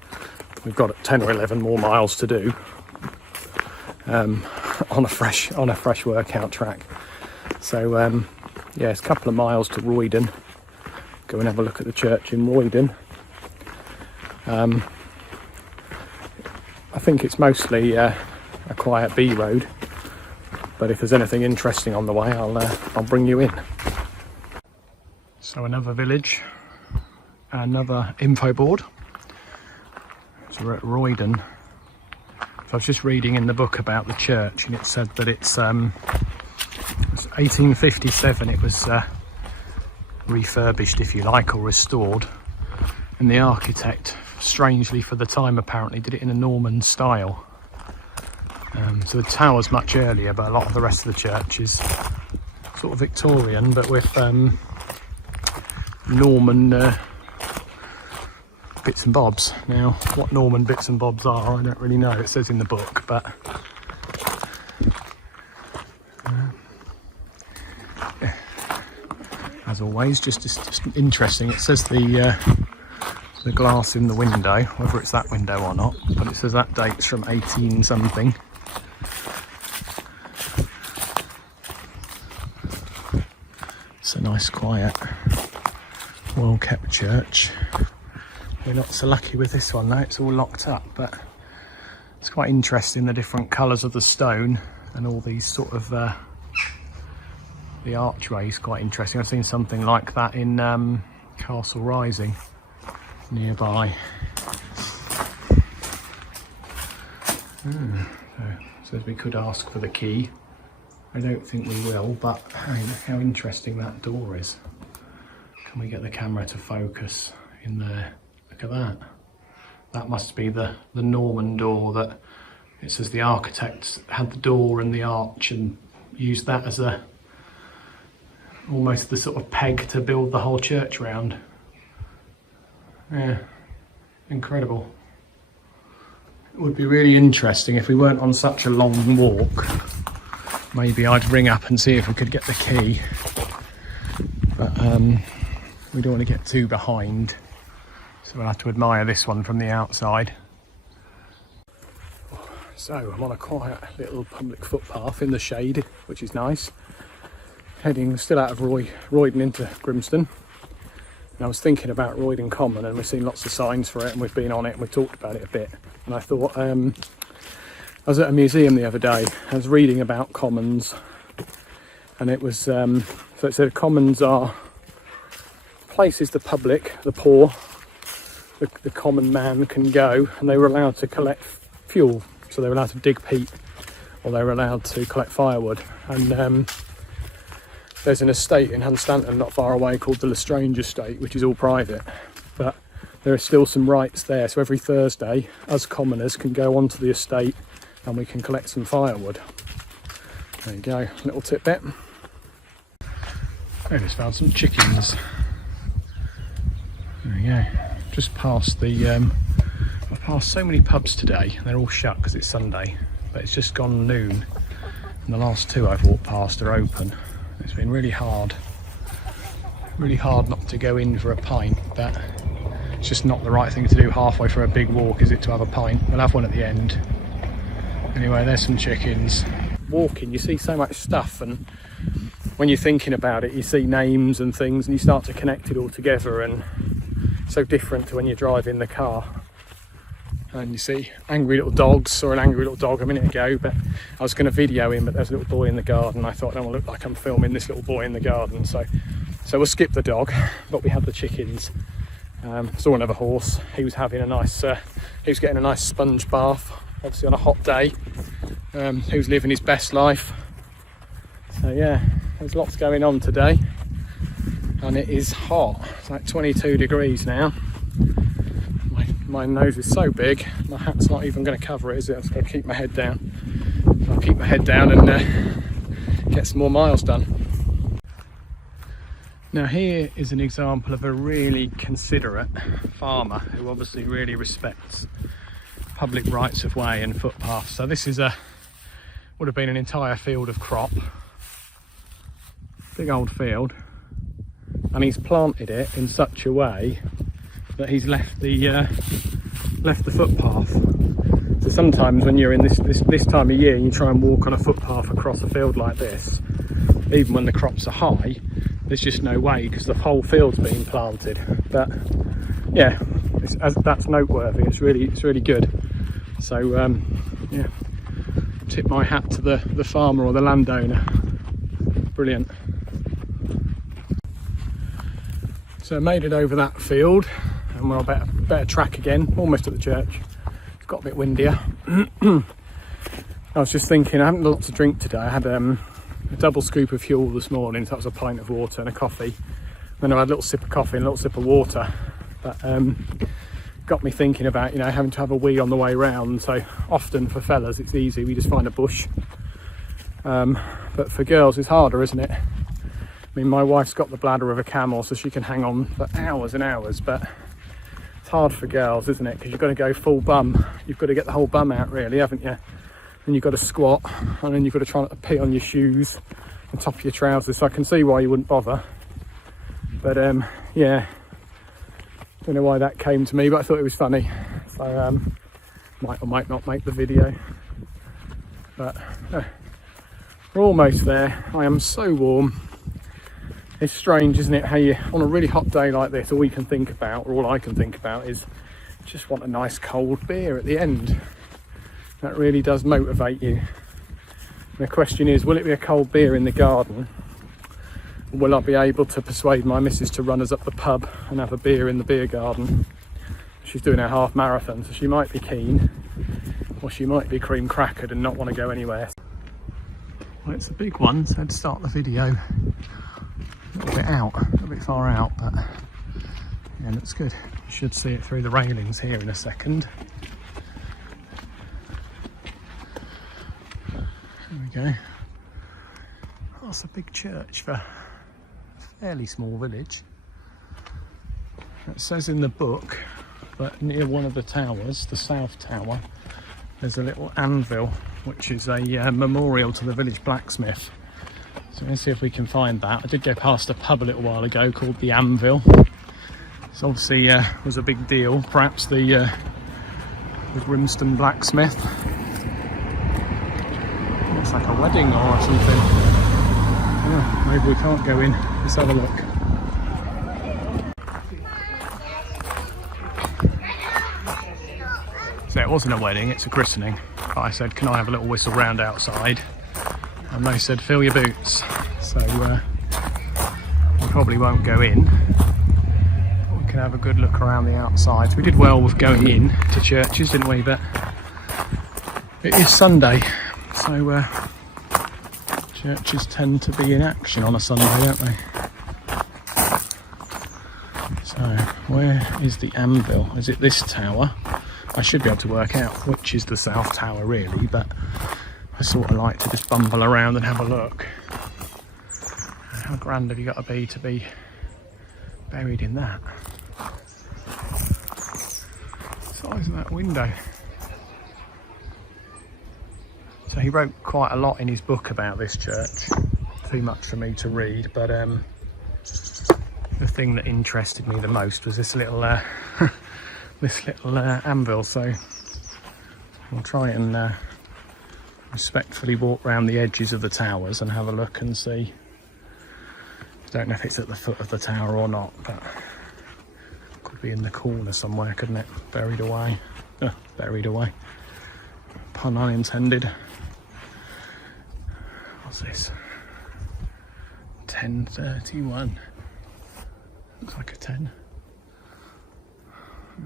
we've got 10 or 11 more miles to do on a fresh workout track. So yeah, it's a couple of miles to Roydon. Go and have a look at the church in Roydon. I think it's mostly a quiet B road, but if there's anything interesting on the way, I'll bring you in. So another village, another info board. So we're at Roydon. So I was just reading in the book about the church, and it said that it's 1857. It was refurbished, if you like, or restored, and the architect, strangely for the time apparently, did it in a Norman style. So the tower's much earlier, but a lot of the rest of the church is sort of Victorian, but with Norman bits and bobs. Now, what Norman bits and bobs are, I don't really know. It says in the book, but yeah. As always, just interesting. It says the the glass in the window, whether it's that window or not, but it says that date's from 18 something. It's a nice quiet, well kept church. We're not so lucky with this one though, it's all locked up, but it's quite interesting, the different colours of the stone and all these sort of the archways, quite interesting. I've seen something like that in Castle Rising nearby. So says we could ask for the key. I don't think we will, but hey, look how interesting that door is. Can we get the camera to focus in there? Look at that. That must be the Norman door that it says the architects had the door and the arch and used that as a almost the sort of peg to build the whole church round. Yeah, incredible. It would be really interesting if we weren't on such a long walk. Maybe I'd ring up and see if we could get the key. But we don't want to get too behind. So we'll have to admire this one from the outside. So I'm on a quiet little public footpath in the shade, which is nice. Heading still out of Roydon into Grimston. And I was thinking about Roydon Common, and we've seen lots of signs for it, and we've been on it and we've talked about it a bit. And I thought, I was at a museum the other day. I was reading about commons, and it was so it said commons are places the public, the poor, the common man can go, and they were allowed to collect fuel. So they were allowed to dig peat, or they were allowed to collect firewood. And there's an estate in Hunstanton not far away called the Lestrange Estate, which is all private, but there are still some rights there. So every Thursday, us commoners can go onto the estate and we can collect some firewood. There you go, little tidbit. I just found some chickens. There we go. Just past the, I've passed so many pubs today. They're all shut because it's Sunday, but it's just gone noon. And the last two I've walked past are open. It's been really hard not to go in for a pint, but it's just not the right thing to do halfway through a big walk, is it, to have a pint? We'll have one at the end. Anyway, there's some chickens. Walking, you see so much stuff, and when you're thinking about it, you see names and things, and you start to connect it all together, and it's so different to when you drive in the car. And you see angry little dogs. Saw an angry little dog a minute ago, but I was going to video him, but there's a little boy in the garden. I thought I don't want to look like I'm filming this little boy in the garden, so we'll skip the dog, but we have the chickens. Saw another horse. He was having a nice he was getting a nice sponge bath, obviously on a hot day. He was living his best life. So yeah, there's lots going on today, and it is hot. It's like 22 degrees now. My nose is so big, my hat's not even going to cover it, is it? I've got to keep my head down. I'll keep my head down and get some more miles done. Now here is an example of a really considerate farmer who obviously really respects public rights of way and footpaths. So this is would have been an entire field of crop, big old field, and he's planted it in such a way that he's left the footpath. So sometimes when you're in this time of year and you try and walk on a footpath across a field like this, even when the crops are high, there's just no way because the whole field's been planted. But yeah, that's noteworthy. It's really good. So yeah, tip my hat to the farmer or the landowner. Brilliant. So I made it over that field, and we're on better track again, almost at the church. It's got a bit windier. I was just thinking, I haven't got lots to drink today. I had a double scoop of fuel this morning, so that was a pint of water and a coffee. Then I had a little sip of coffee and a little sip of water. But got me thinking about, you know, having to have a wee on the way round. So often for fellas it's easy, we just find a bush. But for girls it's harder, isn't it? I mean, my wife's got the bladder of a camel, so she can hang on for hours and hours, but it's hard for girls, isn't it? Because you've got to go full bum. You've got to get the whole bum out, really, haven't you? And you've got to squat, and then you've got to try not to pee on your shoes and top of your trousers. So I can see why you wouldn't bother. But yeah, Don't know why that came to me, but I thought it was funny. So might or might not make the video. But we're almost there. I am so warm. It's strange, isn't it, how you, on a really hot day like this, all you can think about, or all I can think about, is just want a nice cold beer at the end. That really does motivate you. And the question is, will it be a cold beer in the garden? Or will I be able to persuade my missus to run us up the pub and have a beer in the beer garden? She's doing her half marathon, so she might be keen, or she might be cream crackered and not want to go anywhere. Well, it's a big one, so I'd start the video a little bit far out, but yeah, looks good. You should see it through the railings here in a second. There we go. That's a big church for a fairly small village. It says in the book that near one of the towers, the South Tower, there's a little anvil, which is a memorial to the village blacksmith. So let's see if we can find that. I did go past a pub a little while ago called the Anvil. It's obviously was a big deal. Perhaps the Grimston blacksmith. Looks like a wedding or something. Oh, maybe we can't go in. Let's have a look. So it wasn't a wedding, it's a christening. But I said, can I have a little whistle round outside? And they said, fill your boots. So we probably won't go in. But we can have a good look around the outside. So we did well with going in to churches, didn't we? But it is Sunday, so churches tend to be in action on a Sunday, don't they? So where is the Anvil? Is it this tower? I should be able to work out which is the South Tower really, but I sort of like to just bumble around and have a look. How grand have you got to be buried in that? Size of that window. So he wrote quite a lot in his book about this church. Too much for me to read, but the thing that interested me the most was this little anvil. So we'll try and respectfully walk around the edges of the towers and have a look and see. I don't know if it's at the foot of the tower or not, but could be in the corner somewhere, couldn't it? Buried away. Buried away. Pun unintended. What's this? 1031. Looks like a 10.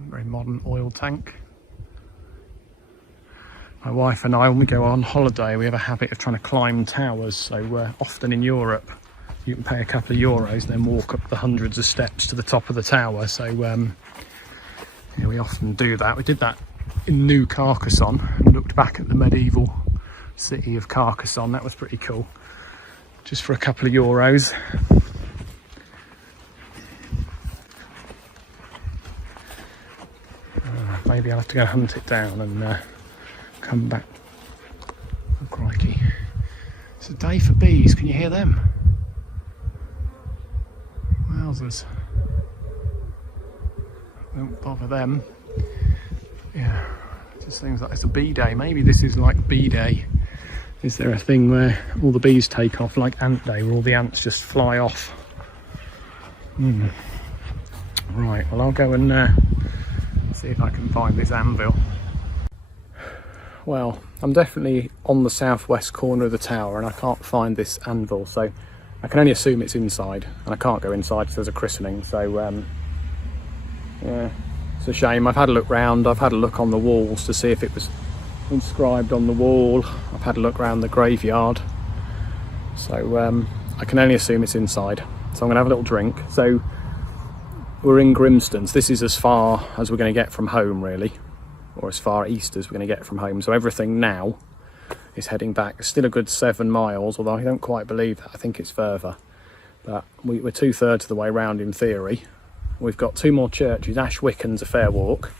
Very modern oil tank. My wife and I, when we go on holiday, we have a habit of trying to climb towers. So often in Europe, you can pay a couple of euros and then walk up the hundreds of steps to the top of the tower. So yeah, we often do that. We did that in New Carcassonne and looked back at the medieval city of Carcassonne. That was pretty cool, just for a couple of euros. Maybe I'll have to go hunt it down and come back. Oh crikey, it's a day for bees. Can you hear them? Wowzers. Won't bother them. Yeah, it just seems like it's a bee day. Maybe this is like bee day. Is there a thing where all the bees take off, like ant day, where all the ants just fly off? Right, well I'll go and see if I can find this anvil. Well, I'm definitely on the southwest corner of the tower and I can't find this anvil, so I can only assume it's inside, and I can't go inside because there's a christening. So yeah, it's a shame. I've had a look round, I've had a look on the walls to see if it was inscribed on the wall. I've had a look around the graveyard, so I can only assume it's inside. So I'm gonna have a little drink. So we're in Grimston. This is as far as we're going to get from home really, or as far east as we're going to get from home. So everything now is heading back. It's still a good 7 miles, although I don't quite believe that. I think it's further, but we're 2/3 of the way round in theory. We've got 2 more churches. Ashwicken's a fair walk,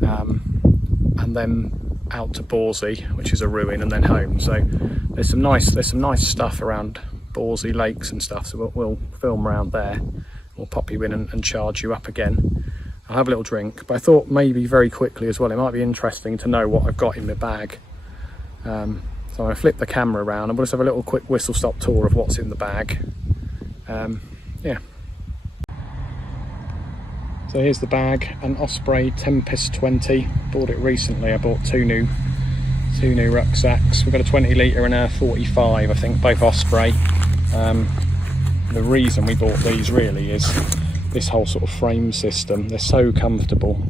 and then out to Borsey, which is a ruin, and then home. So there's some nice stuff around Borsey lakes and stuff, so we'll film around there. We'll pop you in and charge you up again. I'll have a little drink, but I thought maybe very quickly as well, it might be interesting to know what I've got in my bag. So I'm going to flip the camera around and we'll just have a little quick whistle stop tour of what's in the bag. Yeah. So here's the bag, an Osprey Tempest 20. Bought it recently. I bought two new rucksacks. We've got a 20 litre and a 45, I think, both Osprey. The reason we bought these really is this whole sort of frame system. They're so comfortable,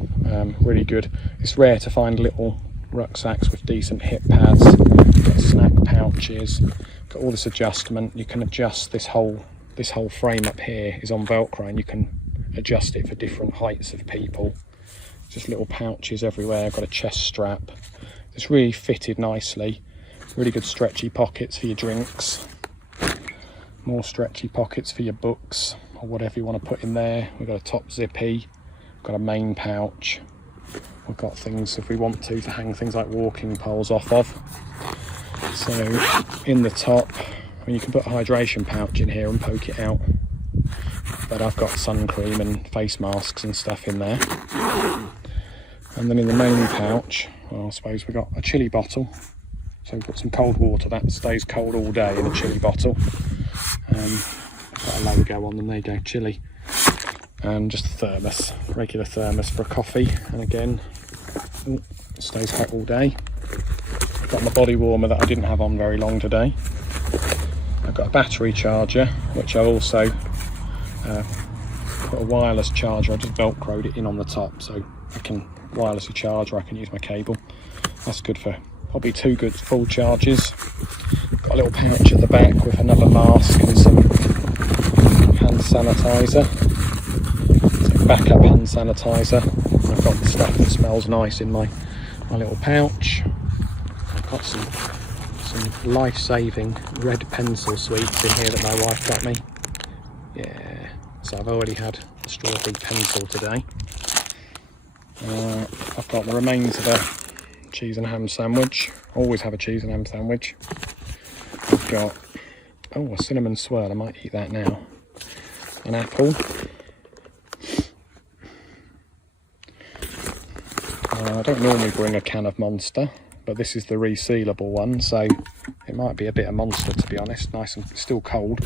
really good. It's rare to find little rucksacks with decent hip pads. Got snack pouches, got all this adjustment. You can adjust this whole frame up here is on Velcro, and you can adjust it for different heights of people. Just little pouches everywhere. Got a chest strap. It's really fitted nicely. Really good stretchy pockets for your drinks. More stretchy pockets for your books or whatever you want to put in there. We've got a top zippy, got a main pouch. We've got things if we want to hang things like walking poles off of. So in the top, you can put a hydration pouch in here and poke it out. But I've got sun cream and face masks and stuff in there. And then in the main pouch, well, I suppose we've got a chilli bottle. So we've got some cold water that stays cold all day in a chilli bottle. Got a logo on them, there you go, chilli. And just a thermos, regular thermos for a coffee. And again, it stays hot all day. I've got my body warmer that I didn't have on very long today. I've got a battery charger, which I've also got a wireless charger. I just velcroed it in on the top so I can wirelessly charge, or I can use my cable. That's good for probably 2 good full charges. Got a little pouch at the back with another mask and some hand sanitizer. So backup hand sanitizer. I've got the stuff that smells nice in my little pouch. I've got some life-saving red pencil sweets in here that my wife got me. Yeah, so I've already had a strawberry pencil today. I've got the remains of a cheese and ham sandwich. Always have a cheese and ham sandwich. I've got a cinnamon swirl. I might eat that now. An apple. I don't normally bring a can of Monster, but this is the resealable one, so it might be a bit of Monster, to be honest. Nice and still cold.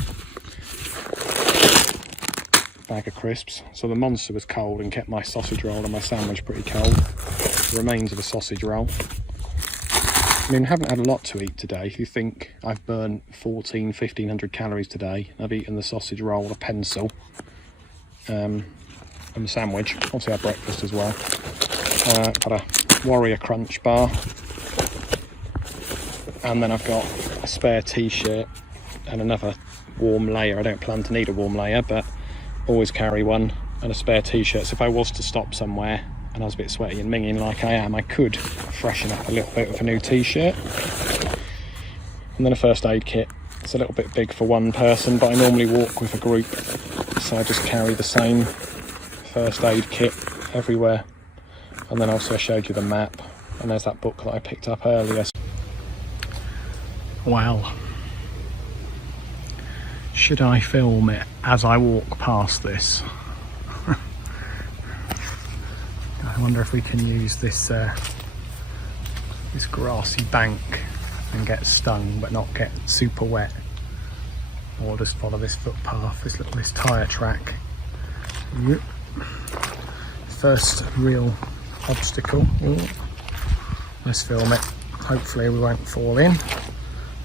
Bag of crisps. So the Monster was cold and kept my sausage roll and my sandwich pretty cold. The remains of a sausage roll. I mean, I haven't had a lot to eat today. If you think I've burnt 1500 calories today, I've eaten the sausage roll, a pencil, and the sandwich. Obviously I had breakfast as well. Got a Warrior Crunch bar. And then I've got a spare t-shirt and another warm layer. I don't plan to need a warm layer, but always carry one, and a spare t-shirt. So if I was to stop somewhere and I was a bit sweaty and minging like I am, I could freshen up a little bit with a new t-shirt. And then a first aid kit. It's a little bit big for one person, but I normally walk with a group, so I just carry the same first aid kit everywhere. And then also I showed you the map, and there's that book that I picked up earlier. Wow. Should I film it as I walk past this? I wonder if we can use this this grassy bank and get stung but not get super wet, or just follow this footpath, this tyre track. Yep. First real obstacle. Ooh. Let's film it. Hopefully we won't fall in.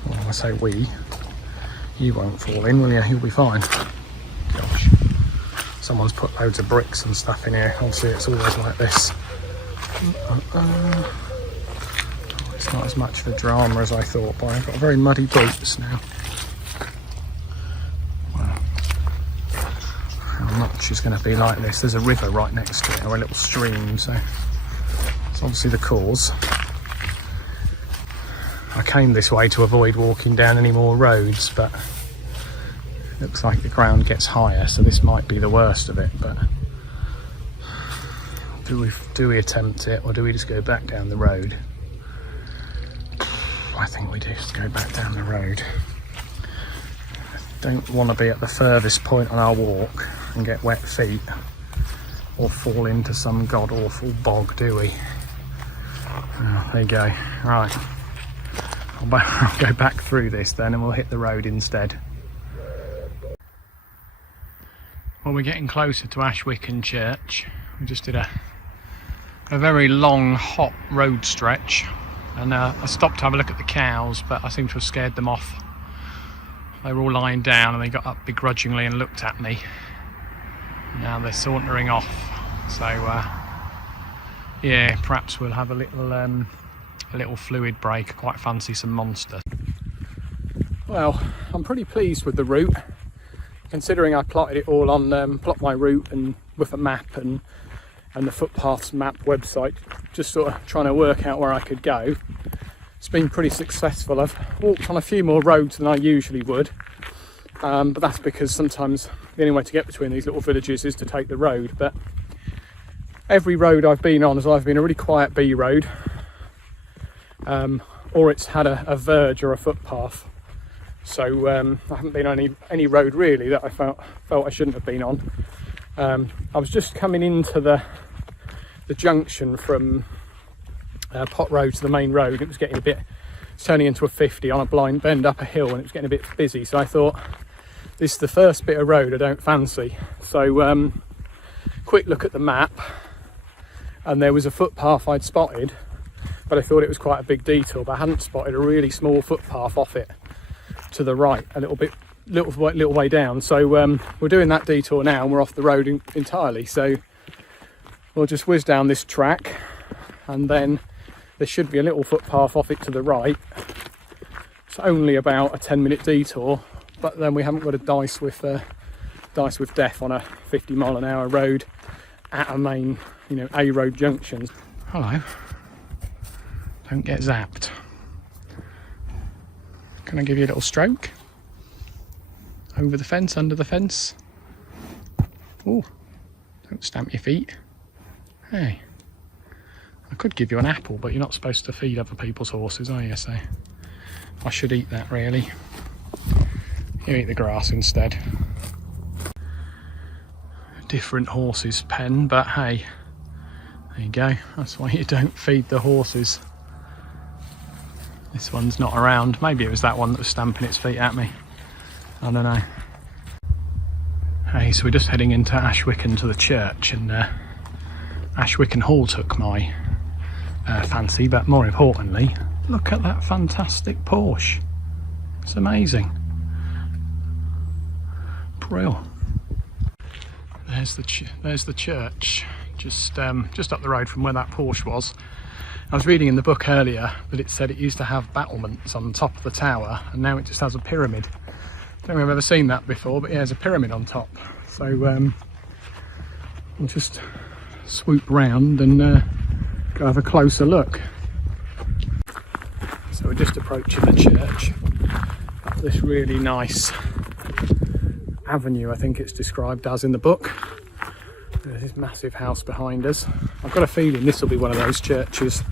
Well, I say we. You won't fall in, will you? You'll be fine. Gosh. Someone's put loads of bricks and stuff in here. Obviously it's always like this. It's not as much of a drama as I thought, but I've got very muddy boots now. Wow. How much is going to be like this? There's a river right next to it, or a little stream, so it's obviously the cause. I came this way to avoid walking down any more roads, but it looks like the ground gets higher, so this might be the worst of it. But do we attempt it, or do we just go back down the road? I think we do just go back down the road. I don't want to be at the furthest point on our walk and get wet feet. or fall into some god-awful bog, do we? Oh, there you go. Right, I'll go back through this then and we'll hit the road instead. Well, we're getting closer to Ashwicken Church. We just did a very long, hot road stretch, and I stopped to have a look at the cows, but I seem to have scared them off. They were all lying down and they got up begrudgingly and looked at me. Now they're sauntering off, so yeah, perhaps we'll have a little fluid break. I quite fancy some Monster. Well, I'm pretty pleased with the route, considering I plotted it all on Plot My Route and with a map and the Footpaths map website, just sort of trying to work out where I could go. It's been pretty successful. I've walked on a few more roads than I usually would, but that's because sometimes the only way to get between these little villages is to take the road. But every road I've been on has either been a really quiet B road, or it's had a verge or a footpath. So I haven't been on any road really that I felt I shouldn't have been on. I was just coming into the junction from Pot Road to the main road. It was getting turning into a 50 on a blind bend up a hill, and it was getting a bit busy. So I thought, this is the first bit of road I don't fancy. So quick look at the map, and there was a footpath I'd spotted, but I thought it was quite a big detour. But I hadn't spotted a really small footpath off it to the right, a little way down. So we're doing that detour now, and we're off the road entirely. So we'll just whiz down this track, and then there should be a little footpath off it to the right. It's only about a 10-minute detour, but then we haven't got to dice with death on a 50-mile-an-hour road at a main, A road junction. Hello. Don't get zapped. Can I give you a little stroke? Over the fence, under the fence. Oh, don't stamp your feet. Hey, I could give you an apple, but you're not supposed to feed other people's horses, are you? So I should eat that, really. You eat the grass instead. Different horses' pen, but hey, there you go. That's why you don't feed the horses. This one's not around. Maybe it was that one that was stamping its feet at me. I don't know. Hey, so we're just heading into Ashwicken to the church, and Ashwicken Hall took my fancy, but more importantly, look at that fantastic Porsche. It's amazing. Brill. There's the church, just up the road from where that Porsche was. I was reading in the book earlier that it said it used to have battlements on top of the tower, and now it just has a pyramid. I don't think I've ever seen that before, but yeah, there's a pyramid on top. So we'll just swoop round and go have a closer look. So we're just approaching the church up this really nice avenue, I think it's described as in the book. There's this massive house behind us. I've got a feeling this will be one of those churches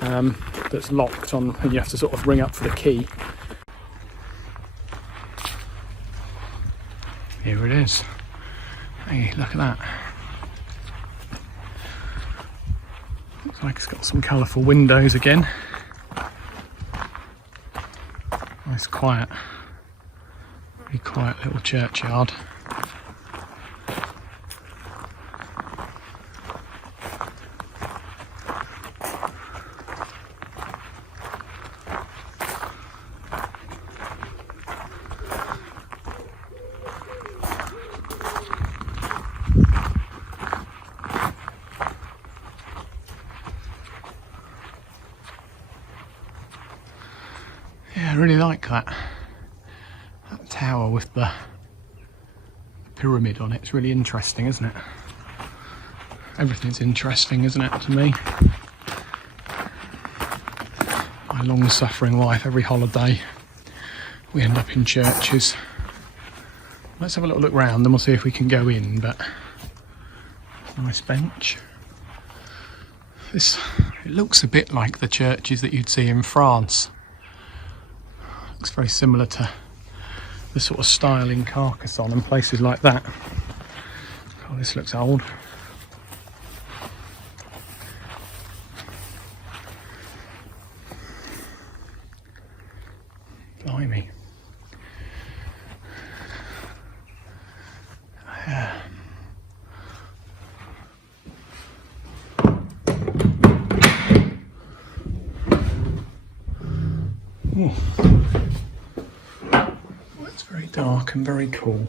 that's locked on, and you have to sort of ring up for the key. Here it is. Hey, look at that. Looks like it's got some colourful windows again. Nice quiet, really quiet little churchyard. I really like that tower with the pyramid on it. It's really interesting, isn't it? Everything's interesting, isn't it, to me? My long-suffering wife, every holiday we end up in churches. Let's have a little look round, then we'll see if we can go in. But nice bench. It looks a bit like the churches that you'd see in France. Looks very similar to the sort of style in Carcassonne and places like that. Oh, this looks old. blimey. Yeah. Oh. Well, it's very dark and very cool.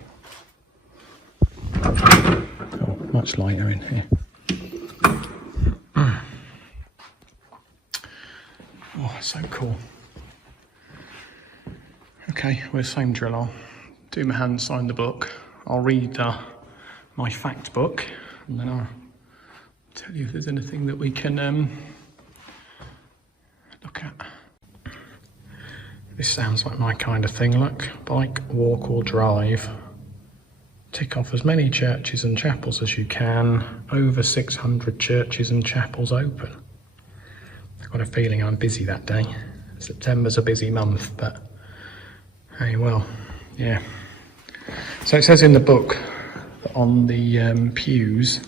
Oh, much lighter in here. Oh, so cool. Okay, we're same drill. I'll do my hand, sign the book. I'll read my fact book, and then I'll tell you if there's anything that we can look at. This sounds like my kind of thing. Look, bike, walk or drive. Tick off as many churches and chapels as you can. Over 600 churches and chapels open. I've got a feeling I'm busy that day. September's a busy month, but hey, well, yeah. So it says in the book that on the pews,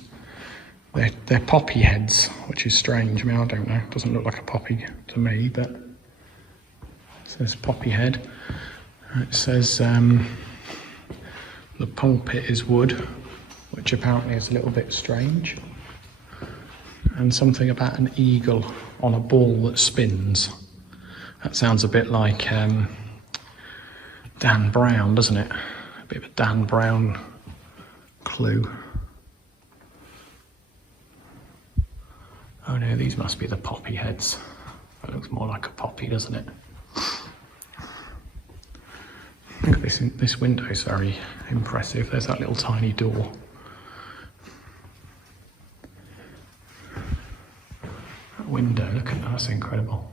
they're poppy heads, which is strange. I mean, I don't know. It doesn't look like a poppy to me, but it says poppy head. It says the pulpit is wood, which apparently is a little bit strange. And something about an eagle on a ball that spins. That sounds a bit like Dan Brown, doesn't it? A bit of a Dan Brown clue. Oh no, these must be the poppy heads. That looks more like a poppy, doesn't it? Look at this, this window is very impressive. There's that little tiny door. That window, look at that, that's incredible.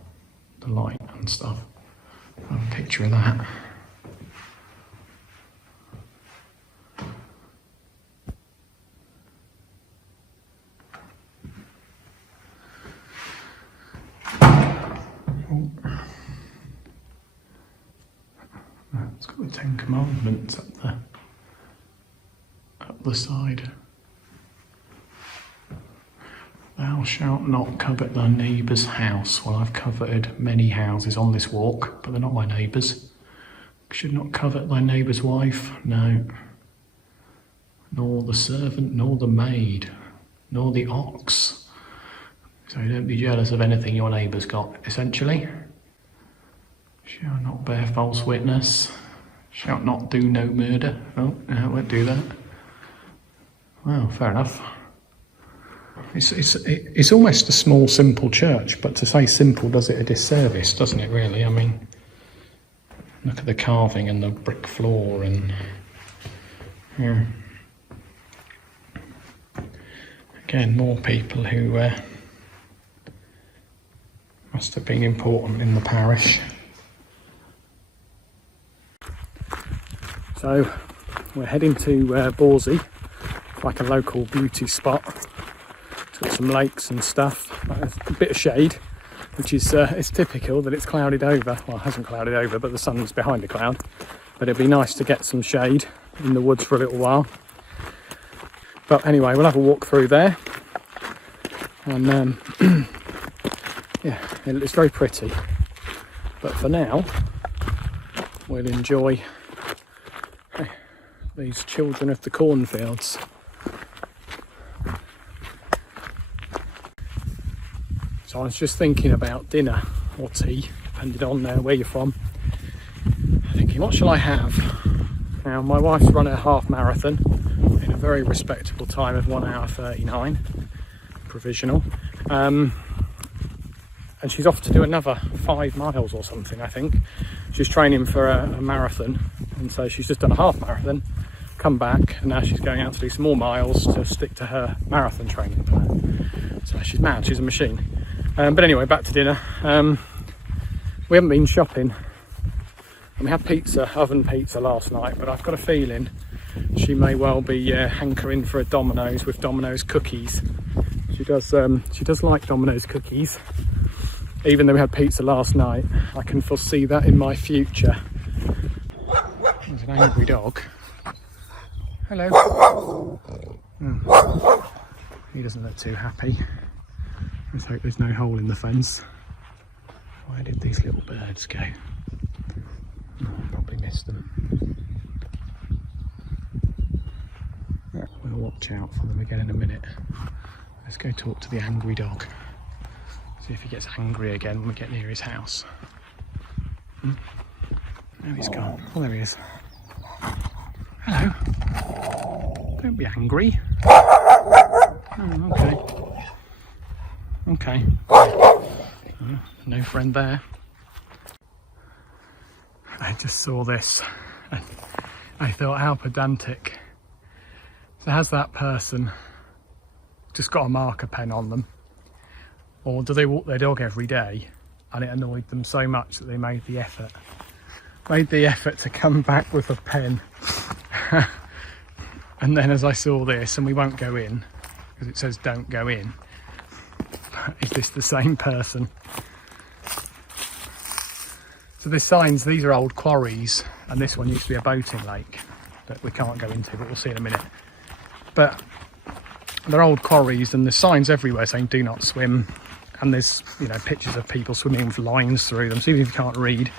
The light and stuff. I'll have a picture of that. It's got the 10 Commandments up the side. Thou shalt not covet thy neighbour's house. Well, I've coveted many houses on this walk, but they're not my neighbours. Should not covet thy neighbour's wife, no. Nor the servant, nor the maid, nor the ox. So don't be jealous of anything your neighbour's got, essentially. Shall not bear false witness. Shalt not do no murder. Oh, no, I won't do that. Well, fair enough. It's almost a small, simple church, but to say simple does it a disservice, doesn't it, really? I mean, look at the carving and the brick floor and... Yeah. Again, more people who must have been important in the parish. So we're heading to Borsey, like a local beauty spot. It's got some lakes and stuff, a bit of shade, which is it's typical that it's clouded over. Well, it hasn't clouded over, but the sun's behind a cloud. But it'd be nice to get some shade in the woods for a little while. But anyway, we'll have a walk through there. And yeah, it's very pretty. But for now, we'll enjoy these children of the cornfields. So I was just thinking about dinner or tea, depending on where you're from. Thinking, what shall I have? Now, my wife's run a half marathon in a very respectable time of 1 hour 39, provisional. And she's off to do another 5 miles or something, I think. She's training for a marathon, and so she's just done a half marathon, come back, and now she's going out to do some more miles to stick to her marathon training plan. So she's mad, she's a machine. But anyway, back to dinner. We haven't been shopping, and we had pizza, oven pizza last night, but I've got a feeling she may well be hankering for a Domino's with Domino's cookies. She does like Domino's cookies. Even though we had pizza last night, I can foresee that in my future. There's an angry dog. Hello. Oh. He doesn't look too happy. Let's hope there's no hole in the fence. Where did these little birds go? missed them. We'll watch out for them again in a minute. Let's go talk to the angry dog. See if he gets angry again when we get near his house. Now he's gone. Oh, there he is. Hello. Don't be angry. Oh, okay. Okay. No friend there. I just saw this. I thought, how pedantic. So has that person just got a marker pen on them? Or do they walk their dog every day and it annoyed them so much that they made the effort to come back with a pen? And then as I saw this, and we won't go in because it says don't go in, is this the same person? So there's signs, these are old quarries, and this one used to be a boating lake that we can't go into, but we'll see in a minute. But they're old quarries and there's signs everywhere saying do not swim, and there's, you know, pictures of people swimming with lines through them. So even if you can't read,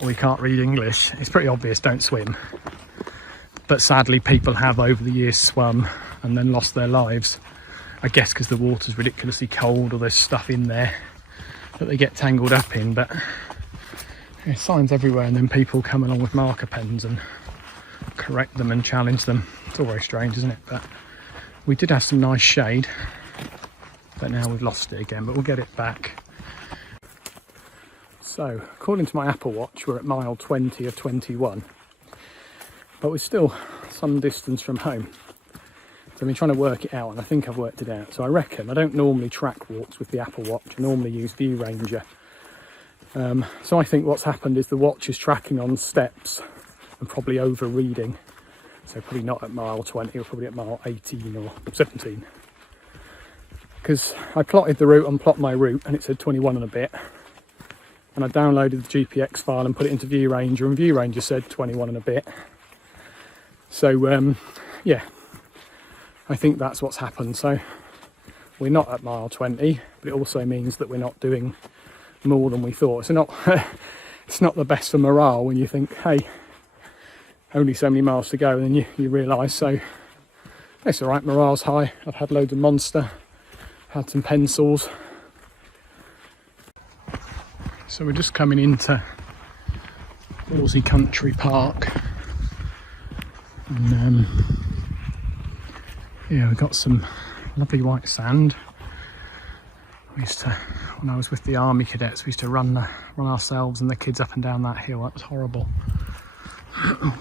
or you can't read English, it's pretty obvious, don't swim. But sadly people have over the years swum and then lost their lives. I guess because the water's ridiculously cold or there's stuff in there that they get tangled up in. But there's signs everywhere, and then people come along with marker pens and correct them and challenge them. It's all very strange, isn't it? But we did have some nice shade, but now we've lost it again, but we'll get it back. So according to my Apple Watch, we're at mile 20 of 21, but we're still some distance from home. So I've been trying to work it out, and I think I've worked it out. So I reckon I don't normally track walks with the Apple Watch. I normally use View Ranger. So I think what's happened is the watch is tracking on steps and probably over reading. So probably not at mile 20, or probably at mile 18 or 17. Because I plotted the route and plotted my route and it said 21 and a bit. And I downloaded the GPX file and put it into View Ranger, and View Ranger said 21 and a bit. So yeah, I think that's what's happened. So we're not at mile 20, but it also means that we're not doing more than we thought. So it's not the best for morale when you think, hey, only so many miles to go, and then you realise, so it's all right, morale's high. I've had loads of Monster, had some pencils. So we're just coming into Horsey Country Park, and yeah, we've got some lovely white sand. We used to, when I was with the army cadets, we used to run ourselves and the kids up and down that hill. That was horrible.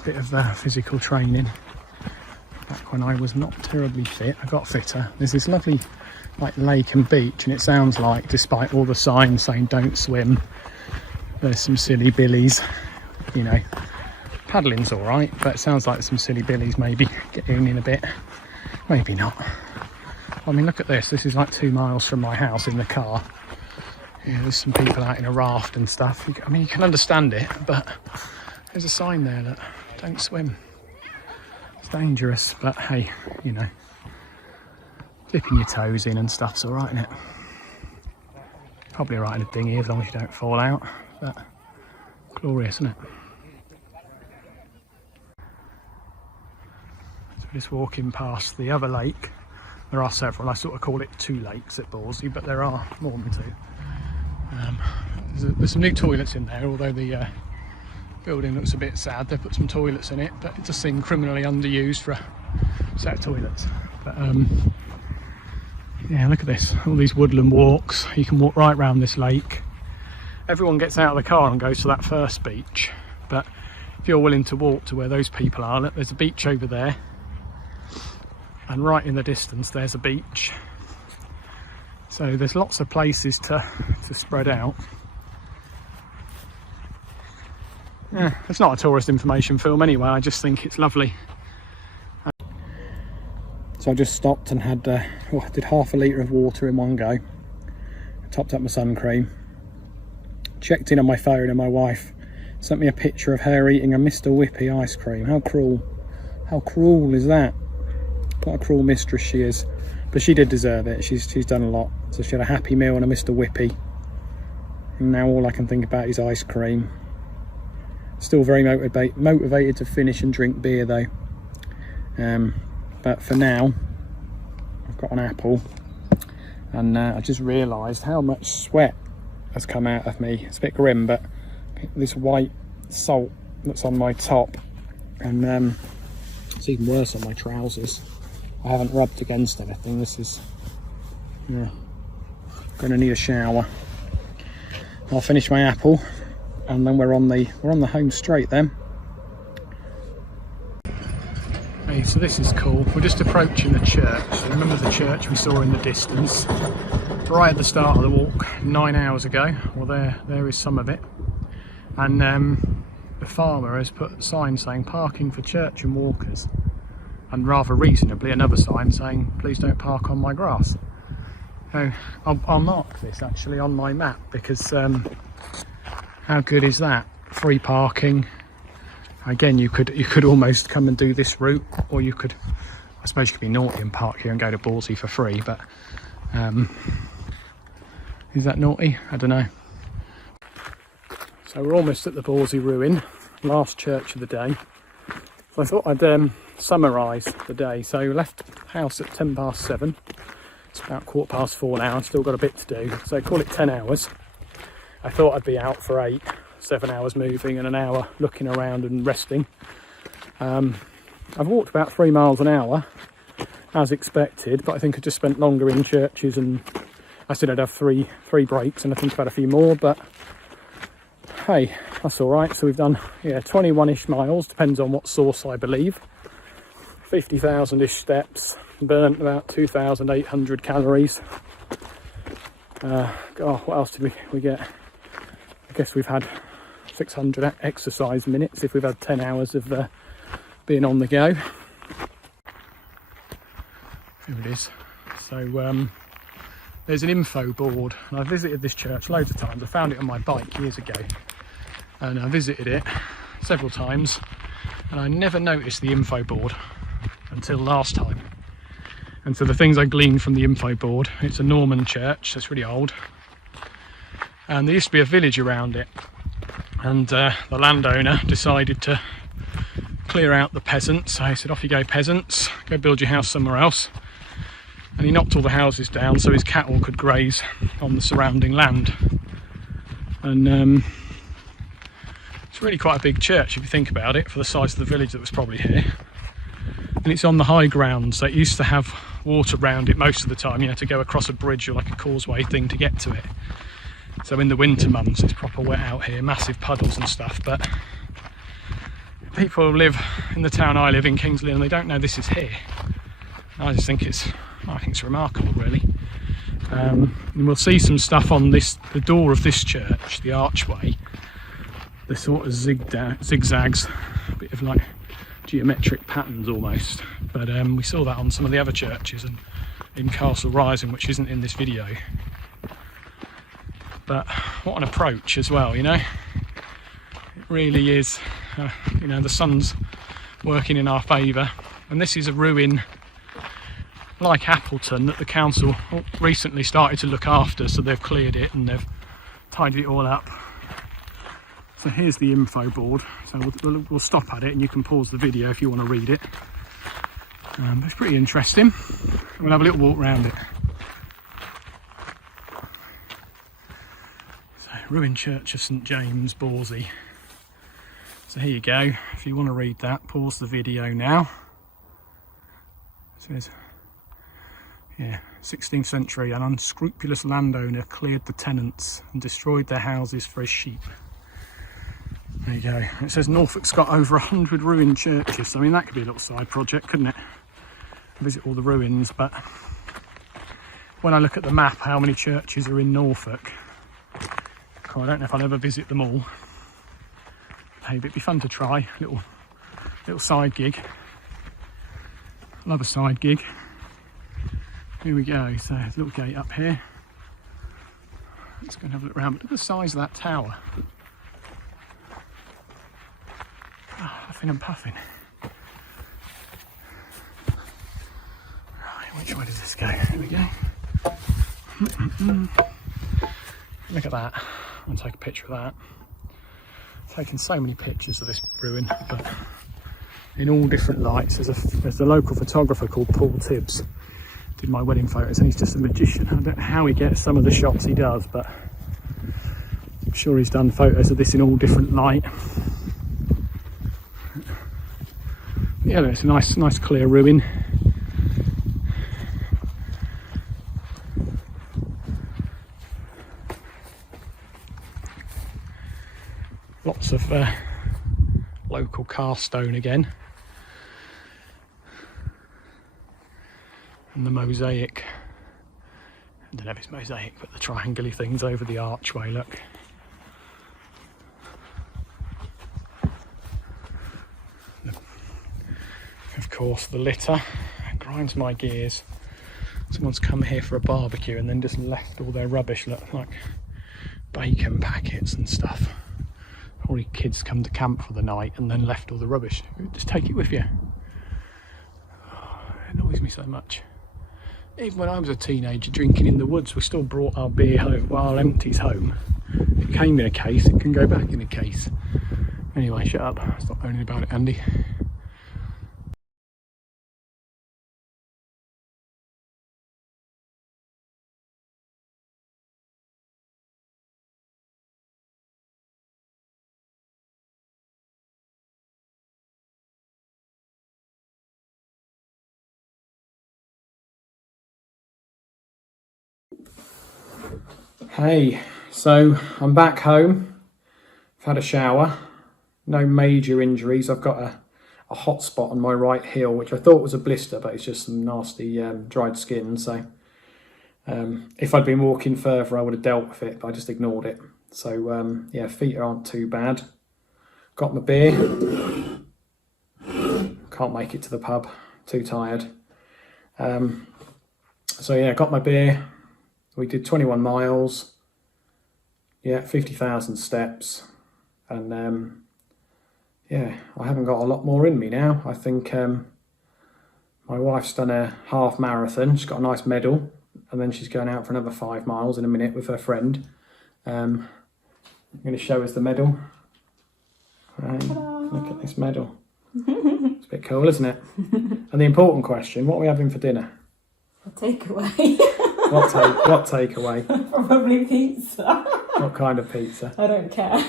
Bit of physical training back when I was not terribly fit. I got fitter. There's this lovely like lake and beach, and it sounds like, despite all the signs saying don't swim, there's some silly billies. You know, paddling's all right, but it sounds like some silly billies maybe getting in a bit. Maybe not. I mean, look at this. This is like 2 miles from my house in the car. Yeah, there's some people out in a raft and stuff. I mean, you can understand it, but there's a sign there that don't swim. It's dangerous, but hey, you know, dipping your toes in and stuff's all right, isn't it? Probably all right in a dinghy as long as you don't fall out, but glorious, isn't it? So we're just walking past the other lake. There are several. I sort of call it 2 lakes at Borsey, but there are more than 2. There's some new toilets in there, although the building looks a bit sad. They've put some toilets in it, but it does seem criminally underused for a set of toilets. But yeah, look at this, all these woodland walks. You can walk right round this lake. Everyone gets out of the car and goes to that first beach, but if you're willing to walk to where those people are, look, there's a beach over there, and right in the distance there's a beach. So there's lots of places to spread out. Yeah, it's not a tourist information film anyway, I just think it's lovely. So I just stopped and had, I did half a litre of water in one go. Topped up my sun cream. Checked in on my phone, and my wife sent me a picture of her eating a Mr. Whippy ice cream. How cruel. How cruel is that? What a cruel mistress she is. But she did deserve it. She's done a lot. So she had a Happy Meal and a Mr. Whippy. And now all I can think about is ice cream. Still very motivated to finish and drink beer though. But for now, I've got an apple, and I just realised how much sweat has come out of me. It's a bit grim, but this white salt that's on my top, and it's even worse on my trousers. I haven't rubbed against anything. This is, yeah, going to need a shower. I'll finish my apple, and then we're on the home straight then. Hey, so this is cool. We're just approaching the church. Remember the church we saw in the distance? Right at the start of the walk, 9 hours ago. Well, there is some of it. And the farmer has put a sign saying parking for church and walkers. And rather reasonably, another sign saying, please don't park on my grass. So I'll mark this actually on my map, because how good is that? Free parking. Again, you could almost come and do this route, or you could, I suppose you could be naughty and park here and go to Bawsey for free, but is that naughty? I don't know. So we're almost at the Bawsey ruin, last church of the day. So I thought I'd summarise the day. So we left house at 7:10. It's about 4:15 now. I've still got a bit to do, so call it 10 hours. I thought I'd be out for 8. 7 hours moving and an hour looking around and resting. I've walked about 3 miles an hour as expected, but I think I just spent longer in churches, and I said I'd have three breaks, and I think I've had a few more, but hey, that's all right. So we've done 21-ish miles, depends on what source I believe. 50,000-ish steps, burnt about 2,800 calories. What else did we get? I guess we've had 600 exercise minutes if we've had 10 hours of being on the go. Here it is. So there's an info board, and I visited this church loads of times. I found it on my bike years ago, and I visited it several times, and I never noticed the info board until last time. And so the things I gleaned from the info board, it's a Norman church, so it's really old, and there used to be a village around it, and the landowner decided to clear out the peasants. So he said, off you go peasants, go build your house somewhere else. And he knocked all the houses down so his cattle could graze on the surrounding land. And it's really quite a big church if you think about it, for the size of the village that was probably here. And it's on the high ground, so it used to have water around it most of the time. You had to go across a bridge or like a causeway thing to get to it. So in the winter months it's proper wet out here, massive puddles and stuff. But people who live in the town I live in, Kingsley, and they don't know this is here. I just think it's remarkable, really. And we'll see some stuff on the door of this church, the archway. The sort of zigzags, a bit of like geometric patterns almost. But we saw that on some of the other churches and in Castle Rising, which isn't in this video. But what an approach as well, you know. It really is, you know, the sun's working in our favour. And this is a ruin like Appleton that the council recently started to look after, so they've cleared it and they've tidied it all up. So here's the info board, so we'll stop at it and you can pause the video if you want to read it. But it's pretty interesting. We'll have a little walk around it. So, Ruined Church of St James, Bawsey. So here you go, if you want to read that, pause the video now. It says, yeah, 16th century, an unscrupulous landowner cleared the tenants and destroyed their houses for his sheep. There you go. It says Norfolk's got over 100 ruined churches. I mean, that could be a little side project, couldn't it? Visit all the ruins, but when I look at the map, how many churches are in Norfolk, I don't know if I'll ever visit them all. Hey, but it'd be fun to try. Little side gig. Love a side gig. Here we go. So there's a little gate up here. Let's go and have a look around. But look at the size of that tower. Huffing and puffing. Right, which way does this go? Here we go. Look at that. I'll take a picture of that. Taken so many pictures of this ruin, but in all different lights. There's a local photographer called Paul Tibbs, did my wedding photos, and he's just a magician. I don't know how he gets some of the shots he does, but I'm sure he's done photos of this in all different light. Yeah, it's a nice clear ruin. Lots of local cast stone again, and the mosaic. I don't know if it's mosaic, but the triangular things over the archway, look. Of course, the litter grinds my gears. Someone's come here for a barbecue and then just left all their rubbish, look, like bacon packets and stuff. All your kids come to camp for the night and then left all the rubbish. Just take it with you. It annoys me so much. Even when I was a teenager drinking in the woods, we still brought our beer home, well, our empties home. It came in a case, it can go back in a case. Anyway, shut up. Stop moaning about it, Andy. Hey, so I'm back home. I've had a shower. No major injuries. I've got a hot spot on my right heel, which I thought was a blister, but it's just some nasty dried skin. So if I'd been walking further, I would have dealt with it, but I just ignored it. So yeah, feet aren't too bad. Got my beer. Can't make it to the pub. Too tired. So yeah, got my beer. We did 21 miles, yeah, 50,000 steps, and yeah, I haven't got a lot more in me now. I think my wife's done a half marathon, she's got a nice medal, and then she's going out for another 5 miles in a minute with her friend. I'm going to show us the medal. Right, look at this medal. It's a bit cool, isn't it? And the important question, what are we having for dinner? A takeaway. What takeaway? Probably pizza. What kind of pizza? I don't care.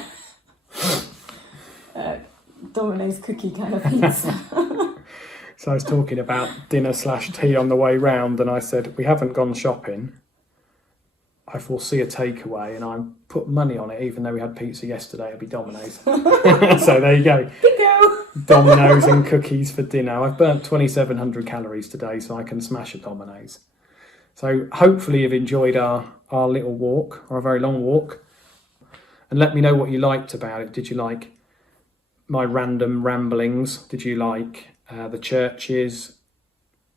Domino's cookie kind of pizza. So I was talking about dinner/tea on the way round, and I said, we haven't gone shopping. I foresee a takeaway, and I put money on it, even though we had pizza yesterday, it'll be Domino's. So there you go. Bingo! Domino's and cookies for dinner. I've burnt 2,700 calories today, so I can smash a Domino's. So hopefully you've enjoyed our little walk, or a very long walk. And let me know what you liked about it. Did you like my random ramblings? Did you like the churches?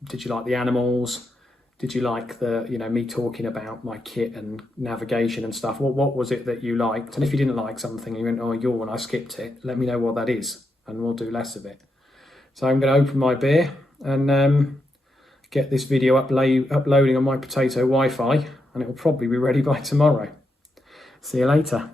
Did you like the animals? Did you like me talking about my kit and navigation and stuff? What was it that you liked? And if you didn't like something, you went, oh, yawn, I skipped it. Let me know what that is, and we'll do less of it. So I'm going to open my beer and get this video uploading on my potato Wi-Fi, and it will probably be ready by tomorrow. See you later.